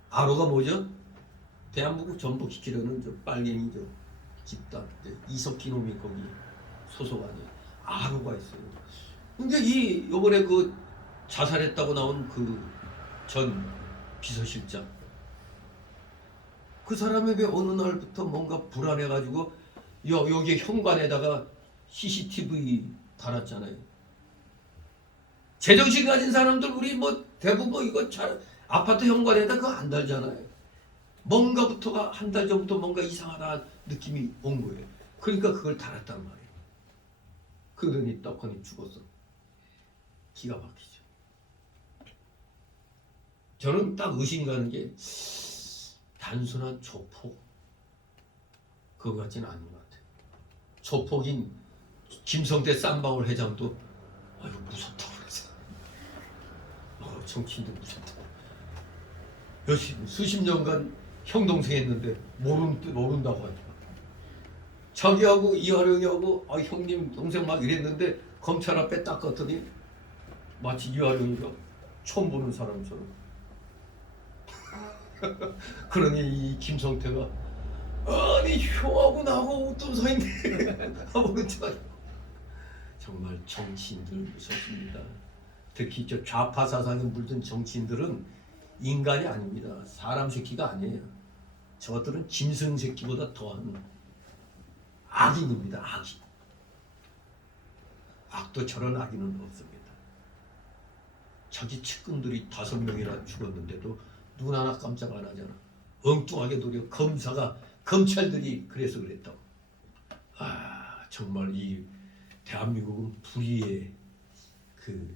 아로가 뭐죠? 대한민국 전복시키려는 저 빨갱이 저 집단 이석기 놈이 거기 소속 아니에요. 아로가 있어요. 근데 이 요번에 그 자살했다고 나온 그 전 비서실장 그 사람에게 어느 날부터 뭔가 불안해가지고 여기 현관에다가 CCTV 달았잖아요. 제정신 가진 사람들 우리 뭐 대부분 이거 잘 아파트 현관에다 그거 안 달잖아요. 뭔가부터가 한 달 전부터 뭔가 이상하다 느낌이 온 거예요. 그러니까 그걸 달았단 말이에요. 그러더니 떡하니 죽었어. 기가 막히죠. 저는 딱 의심 가는 게 단순한 조폭 그거 같지는 않은 것 같아요. 조폭인 김성태 쌈방울 회장도 아이고 무섭다고 그랬어요. 정치인도 무섭다고. 수십 년간 형 동생 했는데 모른다고 하니까 자기하고 이화령이하고 형님 동생 막 이랬는데 검찰 앞에 딱 갔더니 마치 이화령이가 처음 보는 사람처럼. 그러니 이 김성태가 아니 형하고 나하고 어떤 사이인데 하고 그랬잖아요. 정말 정치인들 무섭습니다. 특히 저 좌파 사상에 물든 정치인들은 인간이 아닙니다. 사람 새끼가 아니에요. 저것들은 짐승 새끼보다 더한 악인입니다. 악인. 악도 저런 악인은 없습니다. 자기 측근들이 5명이나 죽었는데도 눈 하나 깜짝 안 하잖아. 엉뚱하게 노려 검찰들이 그래서 그랬다고. 정말 이 대한민국은 불의의 그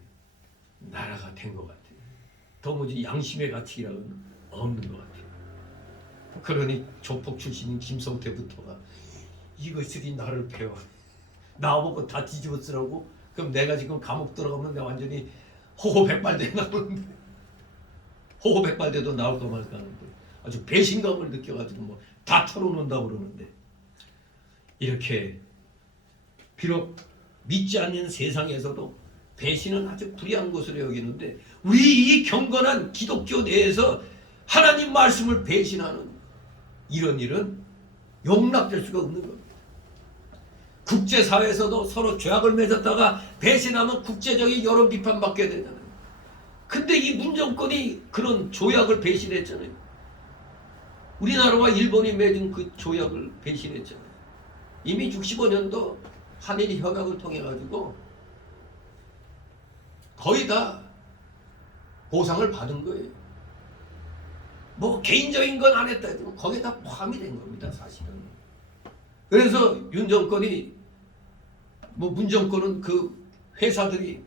나라가 된 것 같아요. 도무지 양심의 가치라고는 없는 것 같아요. 그러니 조폭 출신인 김성태부터가 이것들이 나를 배워 나보고 다 뒤집어 쓰라고. 그럼 내가 지금 감옥 들어가면 내가 완전히 호호백발대 나오는데 호호백발대도 나올까 말까 하는데 아주 배신감을 느껴가지고 뭐 다 털어놓는다고 그러는데 이렇게 비록 믿지 않는 세상에서도 배신은 아주 불의한 것으로 여기는데 우리 이 경건한 기독교 내에서 하나님 말씀을 배신하는 이런 일은 용납될 수가 없는 겁니다. 국제사회에서도 서로 죄악을 맺었다가 배신하면 국제적인 여론 비판받게 되잖아요. 근데 이 문정권이 그런 조약을 배신했잖아요. 우리나라와 일본이 맺은 그 조약을 배신했잖아요. 이미 65년도 한일 협약을 통해 가지고 거의 다 보상을 받은 거예요. 뭐 개인적인 건 안 했다 해도 거기에 다 포함이 된 겁니다, 사실은. 그래서 윤 정권이 문 정권은 그 회사들이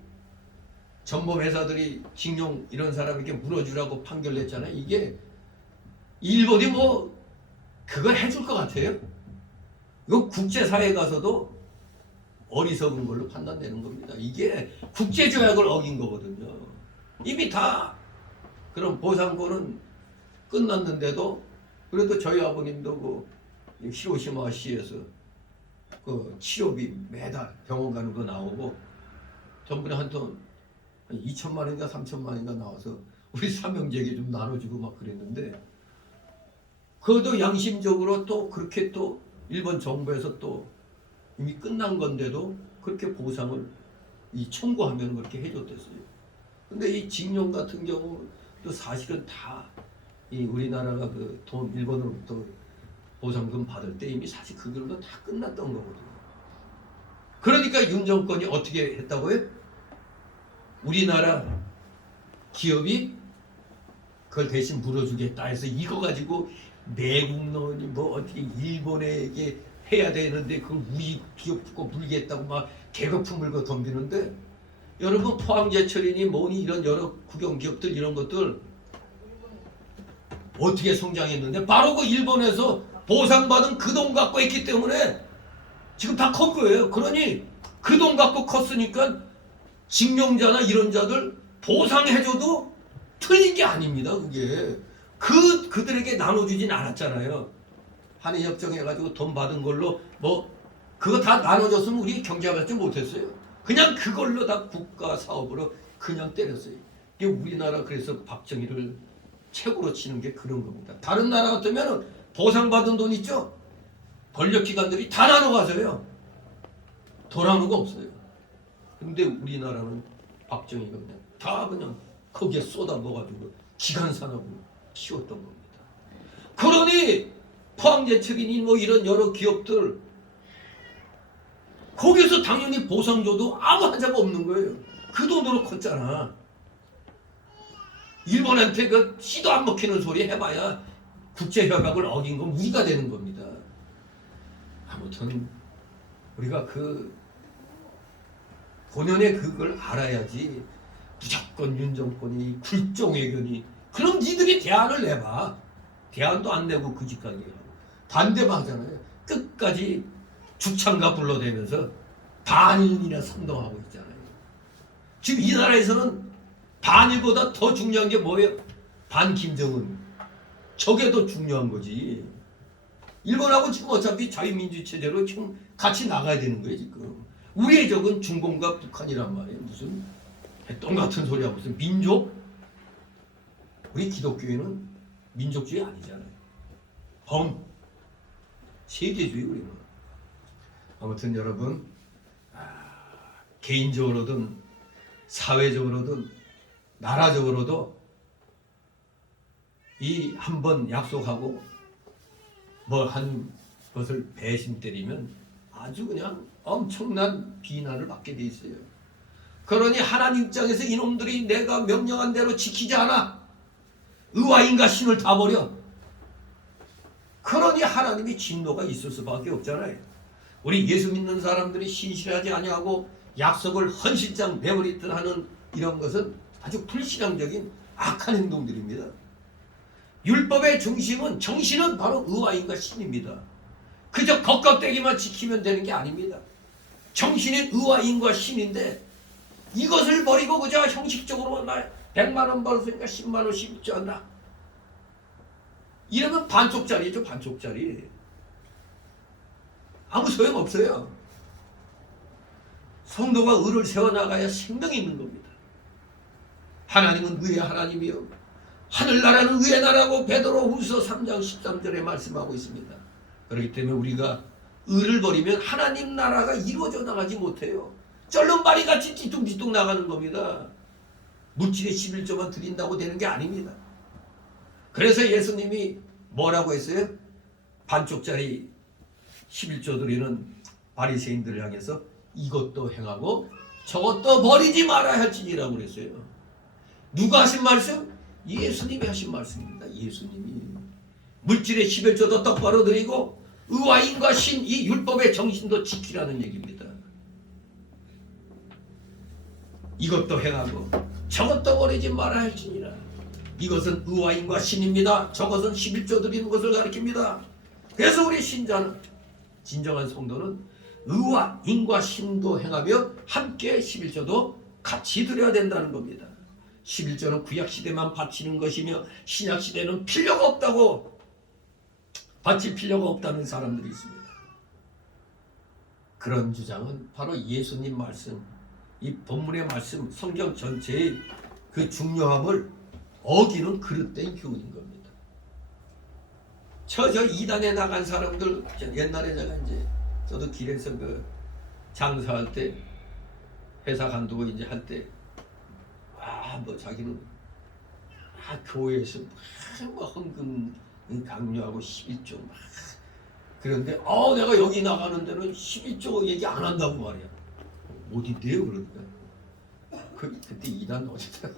전범 회사들이 징용 이런 사람에게 물어주라고 판결냈잖아요. 이게 일본이 뭐 그걸 해줄 것 같아요? 이거 국제사회에 가서도 어리석은 걸로 판단되는 겁니다. 이게 국제조약을 어긴 거거든요. 이미 다 그런 보상권은 끝났는데도 그래도 저희 아버님도 그 히로시마 시에서 그 치료비 매달 병원 가는 거 나오고 전번에 한 2천만 원인가 3천만 원인가 나와서 우리 삼형제에게 좀 나눠주고 막 그랬는데 그것도 양심적으로 또 그렇게 또 일본 정부에서 또 이미 끝난 건데도 그렇게 보상을 청구하면 그렇게 해줬댔어요. 근데 이 징용 같은 경우도 사실은 다 이 우리나라가 그 돈 일본으로부터 보상금 받을 때 이미 사실 그걸로 다 끝났던 거거든요. 그러니까 윤 정권이 어떻게 했다고요? 우리나라 기업이 그걸 대신 물어주겠다 해서 이거 가지고 내국론이 뭐 어떻게 일본에게 해야 되는데 그걸 우리 기업 거 물겠다고 막 개거품 물고 덤비는데 여러분 포항제철이니 뭐니 이런 여러 국영기업들 이런 것들 어떻게 성장했는데 바로 그 일본에서 보상받은 그 돈 갖고 했기 때문에 지금 다 컸 거예요. 그러니 그 돈 갖고 컸으니까 징용자나 이런 자들 보상해줘도 틀린 게 아닙니다. 그게 그들에게 나눠주진 않았잖아요. 한일협정해가지고 돈 받은 걸로 뭐 그거 다 나눠줬으면 우리 경제 발전 못했어요. 그냥 그걸로 다 국가 사업으로 그냥 때렸어요. 이게 우리나라 그래서 박정희를 최고로 치는 게 그런 겁니다. 다른 나라 같으면 보상받은 돈 있죠? 권력기관들이 다 나눠가서요. 돌아오는 거 없어요. 근데 우리나라는 박정희가 그냥 다 그냥 거기에 쏟아부어가지고 기간산업을 키웠던 겁니다. 그러니 포항제철이니 뭐 이런 여러 기업들 거기서 당연히 보상 줘도 아무 하자가 없는 거예요. 그 돈으로 컸잖아. 일본한테 그 씨도 안 먹히는 소리 해봐야 국제협약을 어긴 건 우리가 되는 겁니다. 아무튼 우리가 그 본연의 그걸 알아야지 무조건 윤정권이 굴종외견이 그럼 니들이 대안을 내봐. 대안도 안 내고 그 집까지 반대만 하잖아요. 끝까지 죽창가 불러대면서 반일이나 선동하고 있잖아요. 지금 이 나라에서는 반일보다 더 중요한 게 뭐예요? 반김정은. 저게 더 중요한 거지. 일본하고 지금 어차피 자유민주 체제로 지금 같이 나가야 되는 거예요 지금. 우리의 적은 중공과 북한이란 말이에요. 무슨 똥 같은 소리야. 무슨 민족? 우리 기독교회는 민족주의 아니잖아요. 세계주의 우리는. 아무튼 여러분 개인적으로든 사회적으로든 나라적으로도 이 한 번 약속하고 뭐 한 것을 배신 때리면 아주 그냥 엄청난 비난을 받게 돼 있어요. 그러니 하나님 입장에서 이놈들이 내가 명령한 대로 지키지 않아. 의와인과 신을 다 버려. 그러니 하나님이 진노가 있을 수밖에 없잖아요. 우리 예수 믿는 사람들이 신실하지 아니하고 약속을 헌신장 내버리듯 하는 이런 것은 아주 불신앙적인 악한 행동들입니다. 율법의 정신은 바로 의와인과 신입니다. 그저 겉껍데기만 지키면 되는 게 아닙니다. 정신인 의와인과 신인데 이것을 버리고 그저 형식적으로 나 100만 원 벌었으니까 10만 원씩 입주한다. 이러면 반쪽짜리죠. 반쪽짜리. 아무 소용없어요. 성도가 의를 세워나가야 생명이 있는 겁니다. 하나님은 의의 하나님이요 하늘나라는 의의 나라고 베드로후서 3장 13절에 말씀하고 있습니다. 그렇기 때문에 우리가 의를 버리면 하나님 나라가 이루어져 나가지 못해요. 쩔름바리 같이 뒤뚱뒤뚱 나가는 겁니다. 물질의 11조만 드린다고 되는 게 아닙니다. 그래서 예수님이 뭐라고 했어요? 반쪽짜리 11조 드리는 바리새인들을 향해서 이것도 행하고 저것도 버리지 말아야 할지니라고 그랬어요. 누가 하신 말씀? 예수님이 하신 말씀입니다. 예수님이 물질의 11조도 똑바로 드리고 의와 인과 신 이 율법의 정신도 지키라는 얘기입니다. 이것도 행하고 저것도 버리지 말아야 할지니라. 이것은 의와 인과 신입니다. 저것은 11조 드리는 것을 가리킵니다. 그래서 우리 신자는 진정한 성도는 의와 인과 신도 행하며 함께 11조도 같이 드려야 된다는 겁니다. 11조는 구약시대만 바치는 것이며 신약시대는 필요가 없다고 바칠 필요가 없다는 사람들이 있습니다. 그런 주장은 바로 예수님 말씀, 이 본문의 말씀, 성경 전체의 그 중요함을 어기는 그릇된 교훈인 겁니다. 저 이단에 나간 사람들 옛날에 제가 이제 저도 길에서 그 장사할 때 회사 간두고 이제 할 때 뭐 자기는 교회에서 뭐 헌금 강요하고 11조 막 그런데 내가 여기 나가는 데는 11조 얘기 안 한다고 말이야. 어딘데요? 그러니까 그때 이단 어디다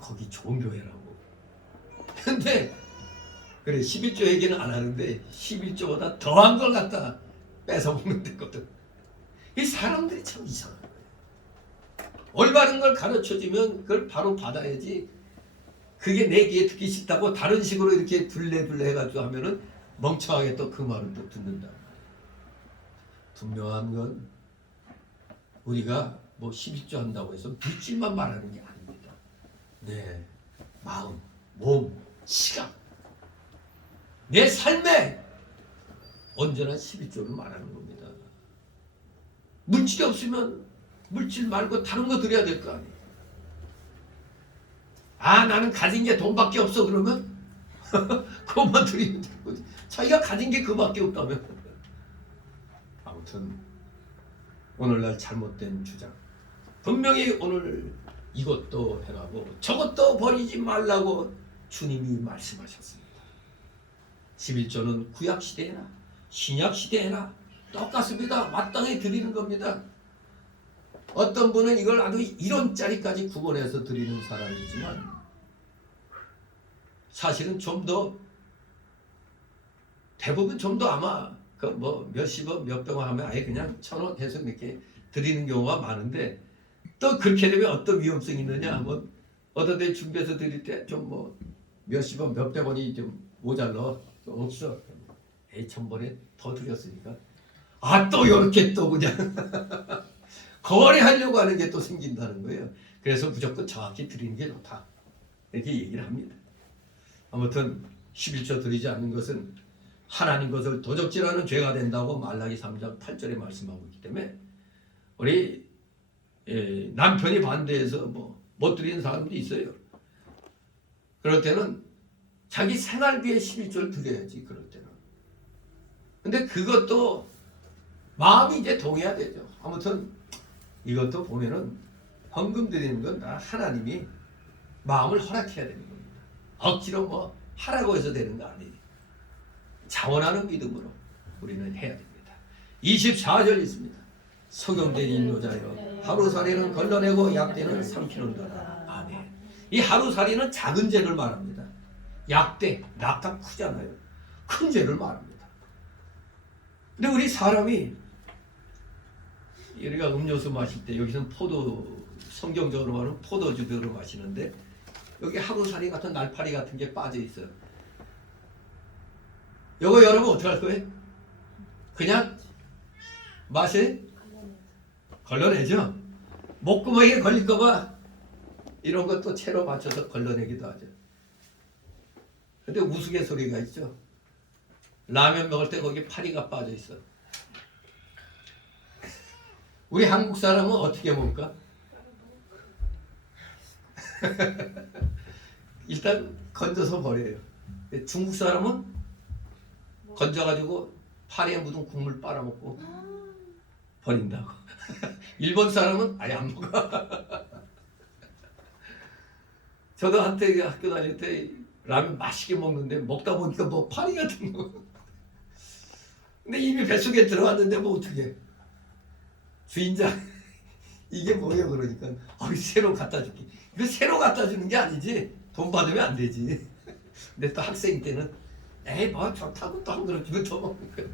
거기 좋은 교회라고. 근데 그래 11조 얘기는 안 하는데 11조보다 더한 걸 갖다 뺏어 먹는 데거든. 이 사람들이 참 이상한 거예요. 올바른 걸 가르쳐주면 그걸 바로 받아야지. 그게 내 귀에 듣기 싫다고 다른 식으로 이렇게 둘레둘레 해가지고 하면은 멍청하게 또 그 말을 또 듣는다. 분명한 건 우리가 뭐 11조 한다고 해서 물질만 말하는 게 아닙니다. 내 마음, 몸, 시간, 내 삶에 언제나 11조를 말하는 겁니다. 물질이 없으면 물질 말고 다른 거 드려야 될 거 아니에요. 아, 나는 가진 게 돈밖에 없어 그러면 그것만 드리면 되는 거지. 자기가 가진 게 그밖에 없다면. 아무튼 오늘날 잘못된 주장, 분명히 오늘 이것도 해라고 저것도 버리지 말라고 주님이 말씀하셨습니다. 11조는 구약시대에나 신약시대에나 똑같습니다. 마땅히 드리는 겁니다. 어떤 분은 이걸 아주 1원짜리까지 구분해서 드리는 사람이지만 사실은 좀 더 대부분 좀 더 아마 그 뭐 몇십원 몇백원 하면 아예 그냥 1,000원 해서 이렇게 드리는 경우가 많은데, 또 그렇게 되면 어떤 위험성이 있느냐 하면 어떤 데 준비해서 드릴 때 좀 뭐 몇십원 몇백원이 좀 모자라 좀 없어. 에이 1,000번에 더 드렸으니까 아 또 이렇게 또 그냥 거래하려고 하는 게 또 생긴다는 거예요. 그래서 무조건 정확히 드리는 게 좋다 이렇게 얘기를 합니다. 아무튼 11조 드리지 않는 것은 하나님 것을 도적질하는 죄가 된다고 말라기 3장 8절에 말씀하고 있기 때문에 우리 남편이 반대해서 못 드리는 사람도 있어요. 그럴 때는 자기 생활비에 11조를 드려야지. 그럴 때는. 근데 그것도 마음이 이제 동해야 되죠. 아무튼 이것도 보면은 헌금 드리는 건 다 하나님이 마음을 허락해야 되는 겁니다. 억지로 뭐 하라고 해서 되는 거 아니에요. 자원하는 믿음으로 우리는 해야 됩니다. 24절 있습니다. 소경된 인노자여 하루살이는 걸러내고 약대는 삼키는도다. 아멘. 이 하루살이는 작은 죄를 말합니다. 약대, 낙가 크잖아요. 큰 죄를 말합니다. 근데 우리 사람이 우리가 음료수 마실 때 여기서는 포도, 성경적으로 말하면 포도주를 마시는데 여기 하루살이 같은 날파리 같은 게 빠져 있어요. 요거 여러분 어떻게 할 거예요? 그냥 맛에 걸러내죠. 목구멍에 걸릴까봐 이런 것도 채로 맞춰서 걸러내기도 하죠. 근데 우스갯소리가 있죠. 라면 먹을 때 거기 파리가 빠져 있어. 우리 한국 사람은 어떻게 먹을까? 일단 건져서 버려요. 중국 사람은 건져가지고 파리에 묻은 국물 빨아먹고 버린다고. 일본 사람은 아예 안 먹어. 저도 한때 학교 다닐 때 라면 맛있게 먹는데 먹다 보니까 뭐 파리 같은 거. 근데 이미 뱃속에 들어왔는데 뭐 어떡해. 주인장 이게 뭐예요? 그러니까 새로 갖다 줄게. 이거 새로 갖다 주는 게 아니지. 돈 받으면 안 되지. 근데 또 학생 때는 에이 뭐 좋다고 또 한 그릇 주면 더 먹는 거야.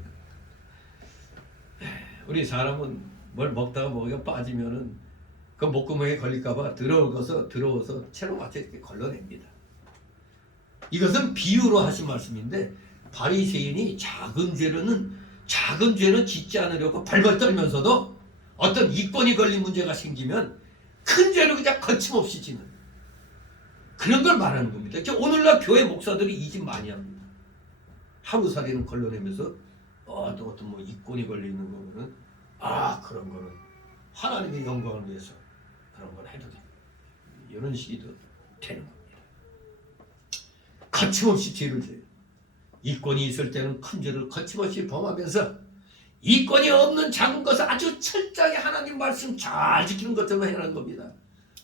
우리 사람은 뭘 먹다가 뭐가 빠지면은 그 목구멍에 걸릴까봐 더러워서 채로 맞춰 이렇게 걸러냅니다. 이것은 비유로 하신 말씀인데 바리새인이 작은 죄는 짓지 않으려고 벌벌 떨면서도 어떤 이권이 걸린 문제가 생기면 큰 죄를 그냥 거침없이 지는 그런 걸 말하는 겁니다. 오늘날 교회 목사들이 이 짓 많이 합니다. 하루살이는 걸러내면서 또 어떤 뭐 이권이 걸려 있는 거는 그런 거는 하나님의 영광을 위해서 그런 걸 해도 돼. 이런 식이 더 되는 겁니다. 거침없이 죄를 져요. 이권이 있을 때는 큰 죄를 거침없이 범하면서 이권이 없는 작은 것을 아주 철저하게 하나님 말씀 잘 지키는 것처럼 해라는 겁니다.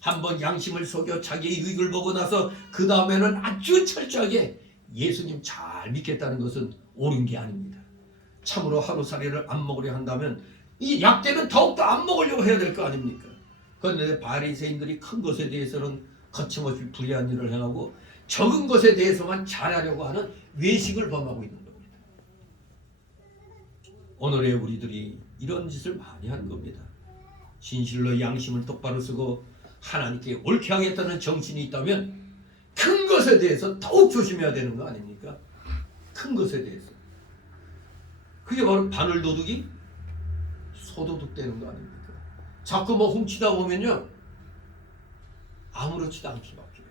한번 양심을 속여 자기의 유익을 보고 나서 그 다음에는 아주 철저하게 예수님 잘 믿겠다는 것은 옳은 게 아닙니다. 참으로 하루살이를 안 먹으려 한다면 이 약대는 더욱더 안 먹으려고 해야 될 거 아닙니까? 그런데 바리새인들이 큰 것에 대해서는 거침없이 불의한 일을 행하고 적은 것에 대해서만 잘하려고 하는 외식을 범하고 있는 겁니다. 오늘의 우리들이 이런 짓을 많이 하는 겁니다. 진실로 양심을 똑바로 쓰고 하나님께 옳게 하겠다는 정신이 있다면 큰 것에 대해서 더욱 조심해야 되는 거 아닙니까? 큰 것에 대해서. 그게 바로 바늘도둑이 소도둑 되는 거 아닙니까? 자꾸 뭐 훔치다 보면요 아무렇지도 않게 바뀌어요.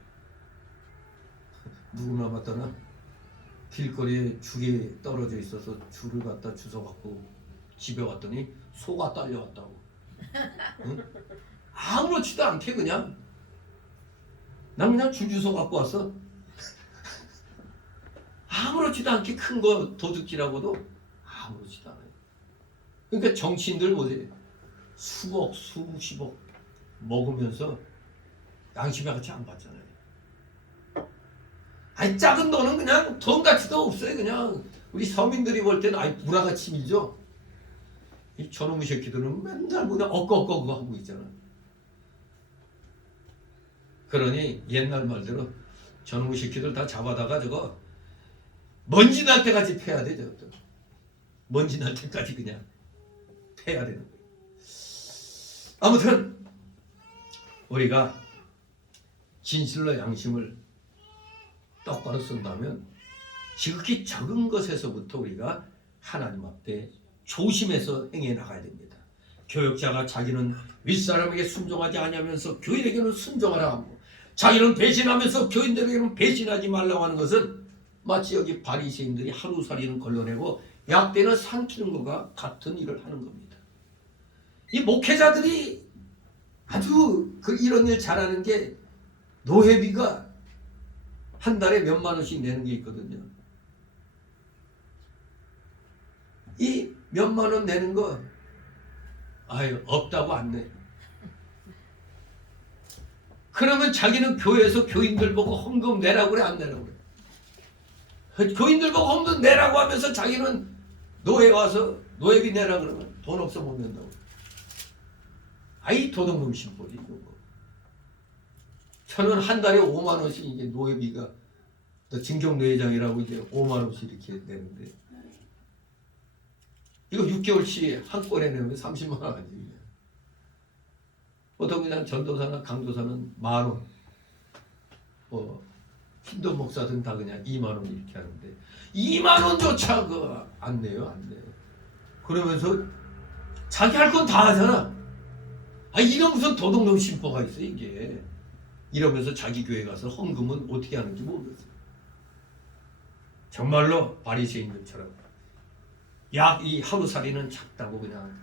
누구나 맞다나 길거리에 줄이 떨어져 있어서 줄을 갖다 주워갖고 집에 왔더니 소가 딸려왔다고. 응? 아무렇지도 않게 그냥 난 그냥 줄 주워 갖고 왔어. 아무렇지도 않게 큰 거 도둑질하고도 아무렇지도 않아요. 그러니까 정치인들 보세요. 수억 수십억 먹으면서 양심에 같이 안 받잖아요. 아니 작은 돈은 그냥 돈 가치도 없어요. 그냥 우리 서민들이 볼 때는 아이 불화같이 밀죠. 이 저놈의 새끼들은 맨날 그냥 엇거엇거 하고 있잖아. 그러니 옛날 말대로 저놈의 새끼들 다 잡아다가 저거 먼지 날 때까지 패야 돼. 저것들 먼지 날 때까지 그냥 패야 되는 거예요. 아무튼 우리가 진실로 양심을 똑바로 쓴다면 지극히 적은 것에서부터 우리가 하나님 앞에 조심해서 행해 나가야 됩니다. 교역자가 자기는 윗사람에게 순종하지 아니하면서 교인에게는 순종하라 하고 자기는 배신하면서 교인들에게는 배신하지 말라고 하는 것은 마치 여기 바리새인들이 하루살이는 걸러내고 약대는 삼키는 것과 같은 일을 하는 겁니다. 이 목회자들이 아주 이런 일 잘하는 게 노회비가 한 달에 몇만 원씩 내는 게 있거든요. 이 몇만 원 내는 거 아유 없다고 안 내. 그러면 자기는 교회에서 교인들 보고 헌금 내라고 그래 안 내라고 그래. 교인들 보고 헌금 내라고 하면서 자기는 노회 와서 노회비 내라 그러면 돈 없어 못 낸다고. 아이 도둑놈 심보지 이거. 저는 한 달에 5만 원씩 이게 노회비가 진경노회장이라고 이제 5만 원씩 이렇게 내는데 이거 6개월치 한꺼번에 내면 30만 원 아니에요. 보통 그냥 전도사나 강도사는 10,000원, 흰돈 목사들은 다 그냥 2만 원 이렇게 하는데 2만 원조차 안 내요, 안 내요. 그러면서 자기 할 건 다 하잖아. 아 이런 무슨 도둑놈 심보가 있어 이게. 이러면서 자기 교회 가서 헌금은 어떻게 하는지 모르겠어요. 정말로 바리새인들처럼 이 하루살이는 작다고 그냥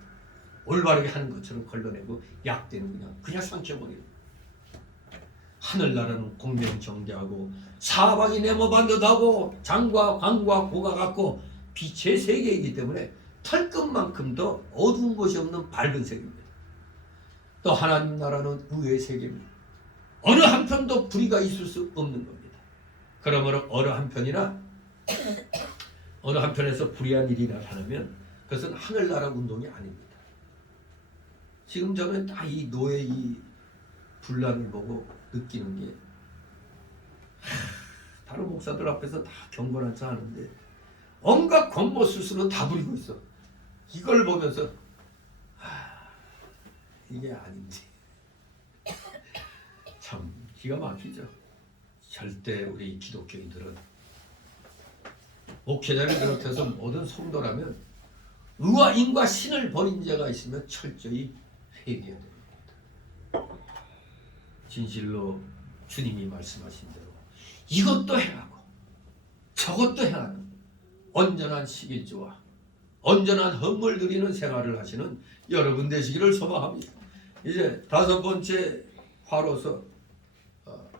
올바르게 하는 것처럼 걸러내고 약대는 그냥 삼켜버려요. 하늘나라는 공명정대하고 사방이 네모반듯하고 장과 광과 고가 같고 빛의 세계이기 때문에 털끝만큼도 어두운 것이 없는 밝은 세계입니다. 또 하나님 나라는 의의 세계입니다. 어느 한편도 불의가 있을 수 없는 겁니다. 그러므로 어느 한편에서 불의한 일이 나타나면 그것은 하늘나라 운동이 아닙니다. 지금 저는 다 이 노예 이 분란을 보고 느끼는 게 다른 목사들 앞에서 다 경건한 척 하는데 온갖 권모술수로 다 부리고 있어. 이걸 보면서 이게 아닌지 참 기가 막히죠. 절대 우리 기독교인들은 목회자를 비롯해서 모든 성도라면 의와 인과 신을 버린 자가 있으면 철저히 회개해야 됩니다. 진실로 주님이 말씀하신 대로 이것도 행하고 저것도 행하는 온전한 11조와 온전한 헌물 드리는 생활을 하시는 여러분 되시기를 소망합니다. 이제 5번째 화로서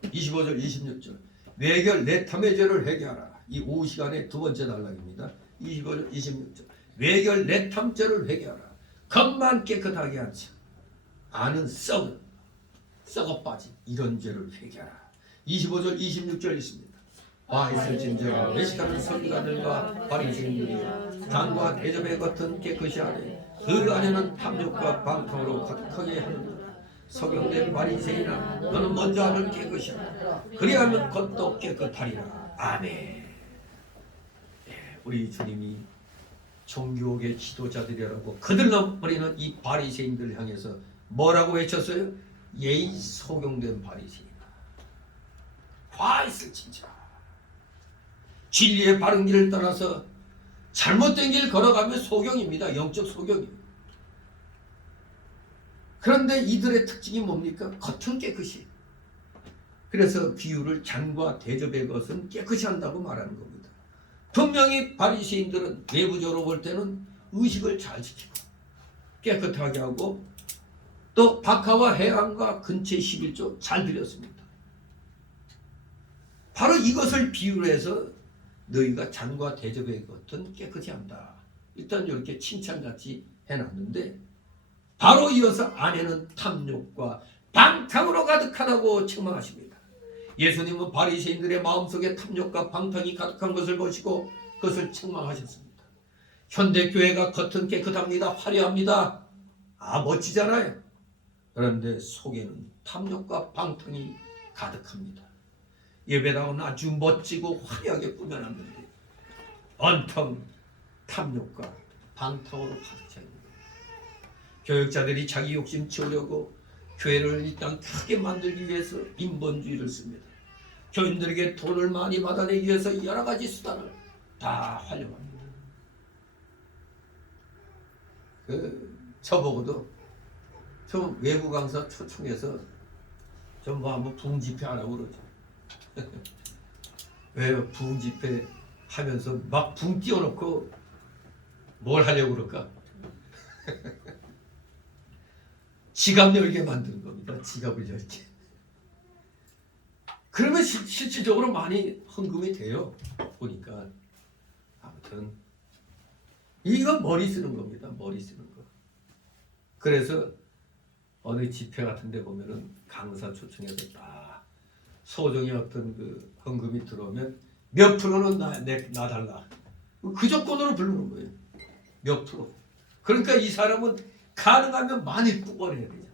25절 26절 외결 내탐의 죄를 회개하라. 이 오후 시간에 2번째 단락입니다. 25절 26절 외결 내탐죄를 회개하라. 겉만 깨끗하게 한자 안은 썩어 빠진 이런 죄를 회개하라. 25절 26절 있습니다. 와 있을 진저가 외식하는 선지자들과 바리새인들이여 장과 대접의 겉은 깨끗이 하되 그 안에는 탐욕과 방탕으로 가득하게 하느니라. 석영된 바리새인아 너는 먼저 안을 깨끗이 하라. 그리하면 겉도 깨끗하리라. 아멘. 우리 주님이 종교계 지도자들이라고 그들러버리는 이 바리새인들을 향해서 뭐라고 외쳤어요? 예의 소경된 바리새인아. 화있을 진짜. 진리의 바른 길을 떠나서 잘못된 길 걸어가면 소경입니다. 영적 소경이에요. 그런데 이들의 특징이 뭡니까? 겉은 깨끗이. 그래서 비유를 잔과 대접의 것은 깨끗이 한다고 말하는 겁니다. 분명히 바리새인들은 내부적으로 볼 때는 의식을 잘 지키고 깨끗하게 하고 또 박하와 해안과 근처의 11조 잘 드렸습니다. 바로 이것을 비유로 해서 너희가 잔과 대접의 것은 깨끗이 한다. 일단 이렇게 칭찬같이 해놨는데 바로 이어서 안에는 탐욕과 방탕으로 가득하다고 책망하십니다. 예수님은 바리새인들의 마음속에 탐욕과 방탕이 가득한 것을 보시고 그것을 책망하셨습니다. 현대교회가 겉은 깨끗합니다. 화려합니다. 멋지잖아요. 그런데 속에는 탐욕과 방탕이 가득합니다. 예배당은 아주 멋지고 화려하게 꾸며놨는데 온통 탐욕과 방탕으로 가득 차 있는 거예요. 교역자들이 자기 욕심 채우려고 교회를 일단 크게 만들기 위해서 인본주의를 씁니다. 교인들에게 돈을 많이 받아내기 위해서 여러 가지 수단을 다 활용합니다. 저보고도 좀 외부 강사 초청해서 좀 뭐 한번 부흥집회 하라고 그러죠. 왜 부흥집회 하면서 막 붕 띄워놓고 뭘 하려고 그럴까? 지갑 열게 만드는 겁니다. 지갑을 열게. 그러면 실질적으로 많이 헌금이 돼요. 보니까. 아무튼 이거 머리 쓰는 겁니다. 머리 쓰는 거. 그래서 어느 집회 같은 데 보면은 강사 초청해서 딱 소정의 어떤 그 헌금이 들어오면 몇 프로는 나 달라. 그 조건으로 부르는 거예요. 몇 프로. 그러니까 이 사람은 가능하면 많이 뽑아내야 되잖아.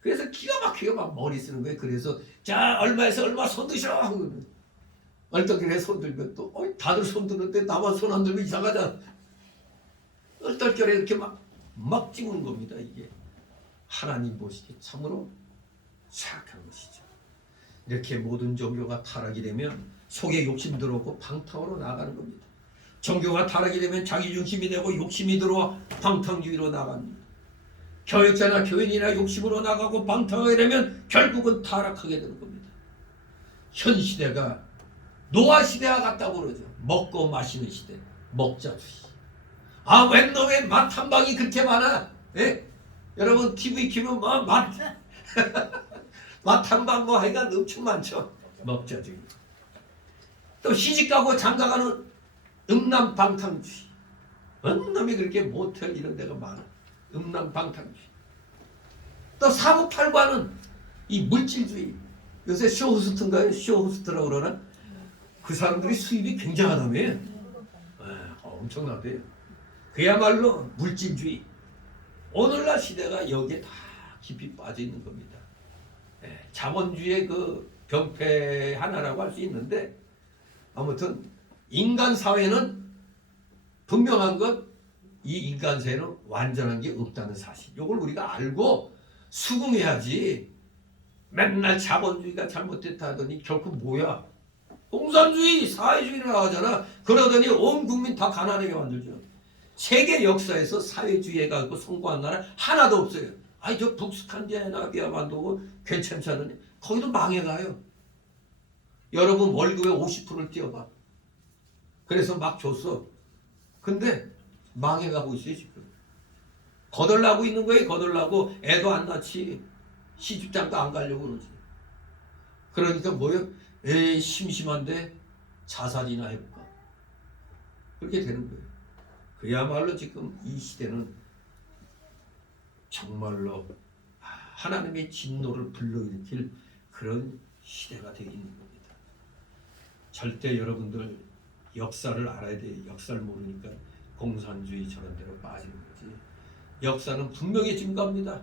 그래서 기가 막히게 막 머리 쓰는 거예요. 그래서 자 얼마에서 얼마 손 드셔 하고는 얼떨결에 손 들면 또 다들 손 드는데 나만 손 안 들면 이상하잖아. 얼떨결에 이렇게 막 찍는 겁니다. 이게 하나님 보시기에 참으로 사악한 것이죠. 이렇게 모든 종교가 타락이 되면 속에 욕심 들어오고 방탕으로 나가는 겁니다. 종교가 타락이 되면 자기중심이 되고 욕심이 들어와 방탕주의로 나갑니다. 교역자나 교인이나 욕심으로 나가고 방탕하게 되면 결국은 타락하게 되는 겁니다. 현 시대가 노아 시대와 같다고 그러죠. 먹고 마시는 시대, 먹자주의. 웬 놈의 맛 탐방이 그렇게 많아? 예? 여러분 TV 키면 맛 탐방 하여간 엄청 많죠. 먹자주의. 또 시집가고 장가가는 음란방탕주의. 어느 놈이 그렇게 모텔 이런 데가 많아. 음란방탕주의. 또 사고팔고 하는 이 물질주의. 요새 쇼호스트인가요? 쇼호스트라고 그러나? 그 사람들이 수입이 굉장하다며. 엄청나대요. 그야말로 물질주의. 오늘날 시대가 여기에 다 깊이 빠져 있는 겁니다. 자본주의의 그 병폐 하나라고 할 수 있는데 아무튼 인간 사회는 분명한 것, 이 인간 사회는 완전한 게 없다는 사실. 이걸 우리가 알고 수긍해야지. 맨날 자본주의가 잘못됐다 하더니 결코 뭐야? 공산주의, 사회주의를 하잖아. 그러더니 온 국민 다 가난하게 만들죠. 세계 역사에서 사회주의에 가고 성공한 나라 하나도 없어요. 저 북스칸디나비아만도 괜찮지 않으니 거기도 망해가요. 여러분 월급의 50%를 띄워봐. 그래서 막 줬어. 근데 망해가고 있어요 지금. 거덜나고 있는 거예요. 거덜나고 애도 안 낳지. 시집장도 안 가려고 그러지. 그러니까 뭐예요? 에이 심심한데 자살이나 해볼까. 그렇게 되는 거예요. 그야말로 지금 이 시대는 정말로 하나님의 진노를 불러일으킬 그런 시대가 되어 있는 겁니다. 절대 여러분들 역사를 알아야 돼요. 역사를 모르니까 공산주의 저런 데로 빠지는 거지. 역사는 분명히 증거합니다.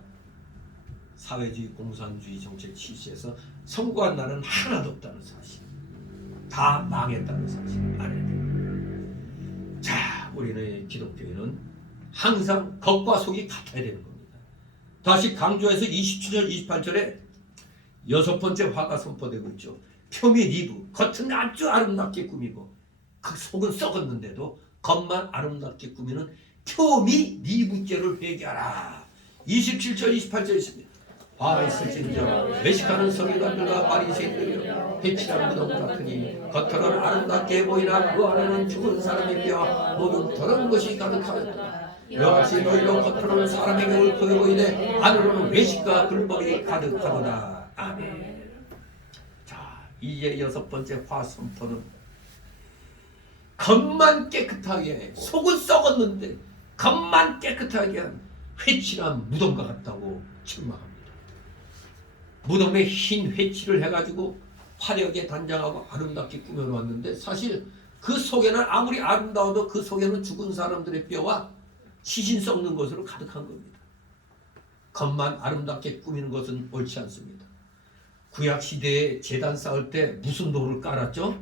사회주의, 공산주의 정책 취시해서 성공한 나라는 하나도 없다는 사실. 다 망했다는 사실 알아야 돼요. 자, 우리는 기독교인은 항상 겉과 속이 같아야 되는 겁니다. 다시 강조해서 27절 28절에 여섯 번째 화가 선포되고 있죠. 표미 니브, 겉은 아주 아름답게 꾸미고 그 속은 썩었는데도 겉만 아름답게 꾸미는 표미 니브죄를 회개하라. 27절 28절 있습니다. 있을진저 외식하는 서기관들과 바리새인들이여 해치란 무덤 같으니 겉으로는 아름답게 보이나 그 안에는 죽은 사람의 뼈와 모든 더러운 것이 가득하였다. 이와 같이 너희로 겉으로는 사람의 몸을 크게 보이되 안으로는 외식과 불법이 가득하도다. 아멘. 자, 이제 여섯 번째 화 선포는 겉만 깨끗하게, 속은 썩었는데 겉만 깨끗하게 한 회칠한 무덤과 같다고 책망합니다. 무덤에 흰 회칠을 해가지고 화려하게 단장하고 아름답게 꾸며놓았는데 사실 그 속에는 아무리 아름다워도 그 속에는 죽은 사람들의 뼈와 시신 썩는 것으로 가득한 겁니다. 겉만 아름답게 꾸미는 것은 옳지 않습니다. 구약 시대에 제단 쌓을 때 무슨 돌을 깔았죠?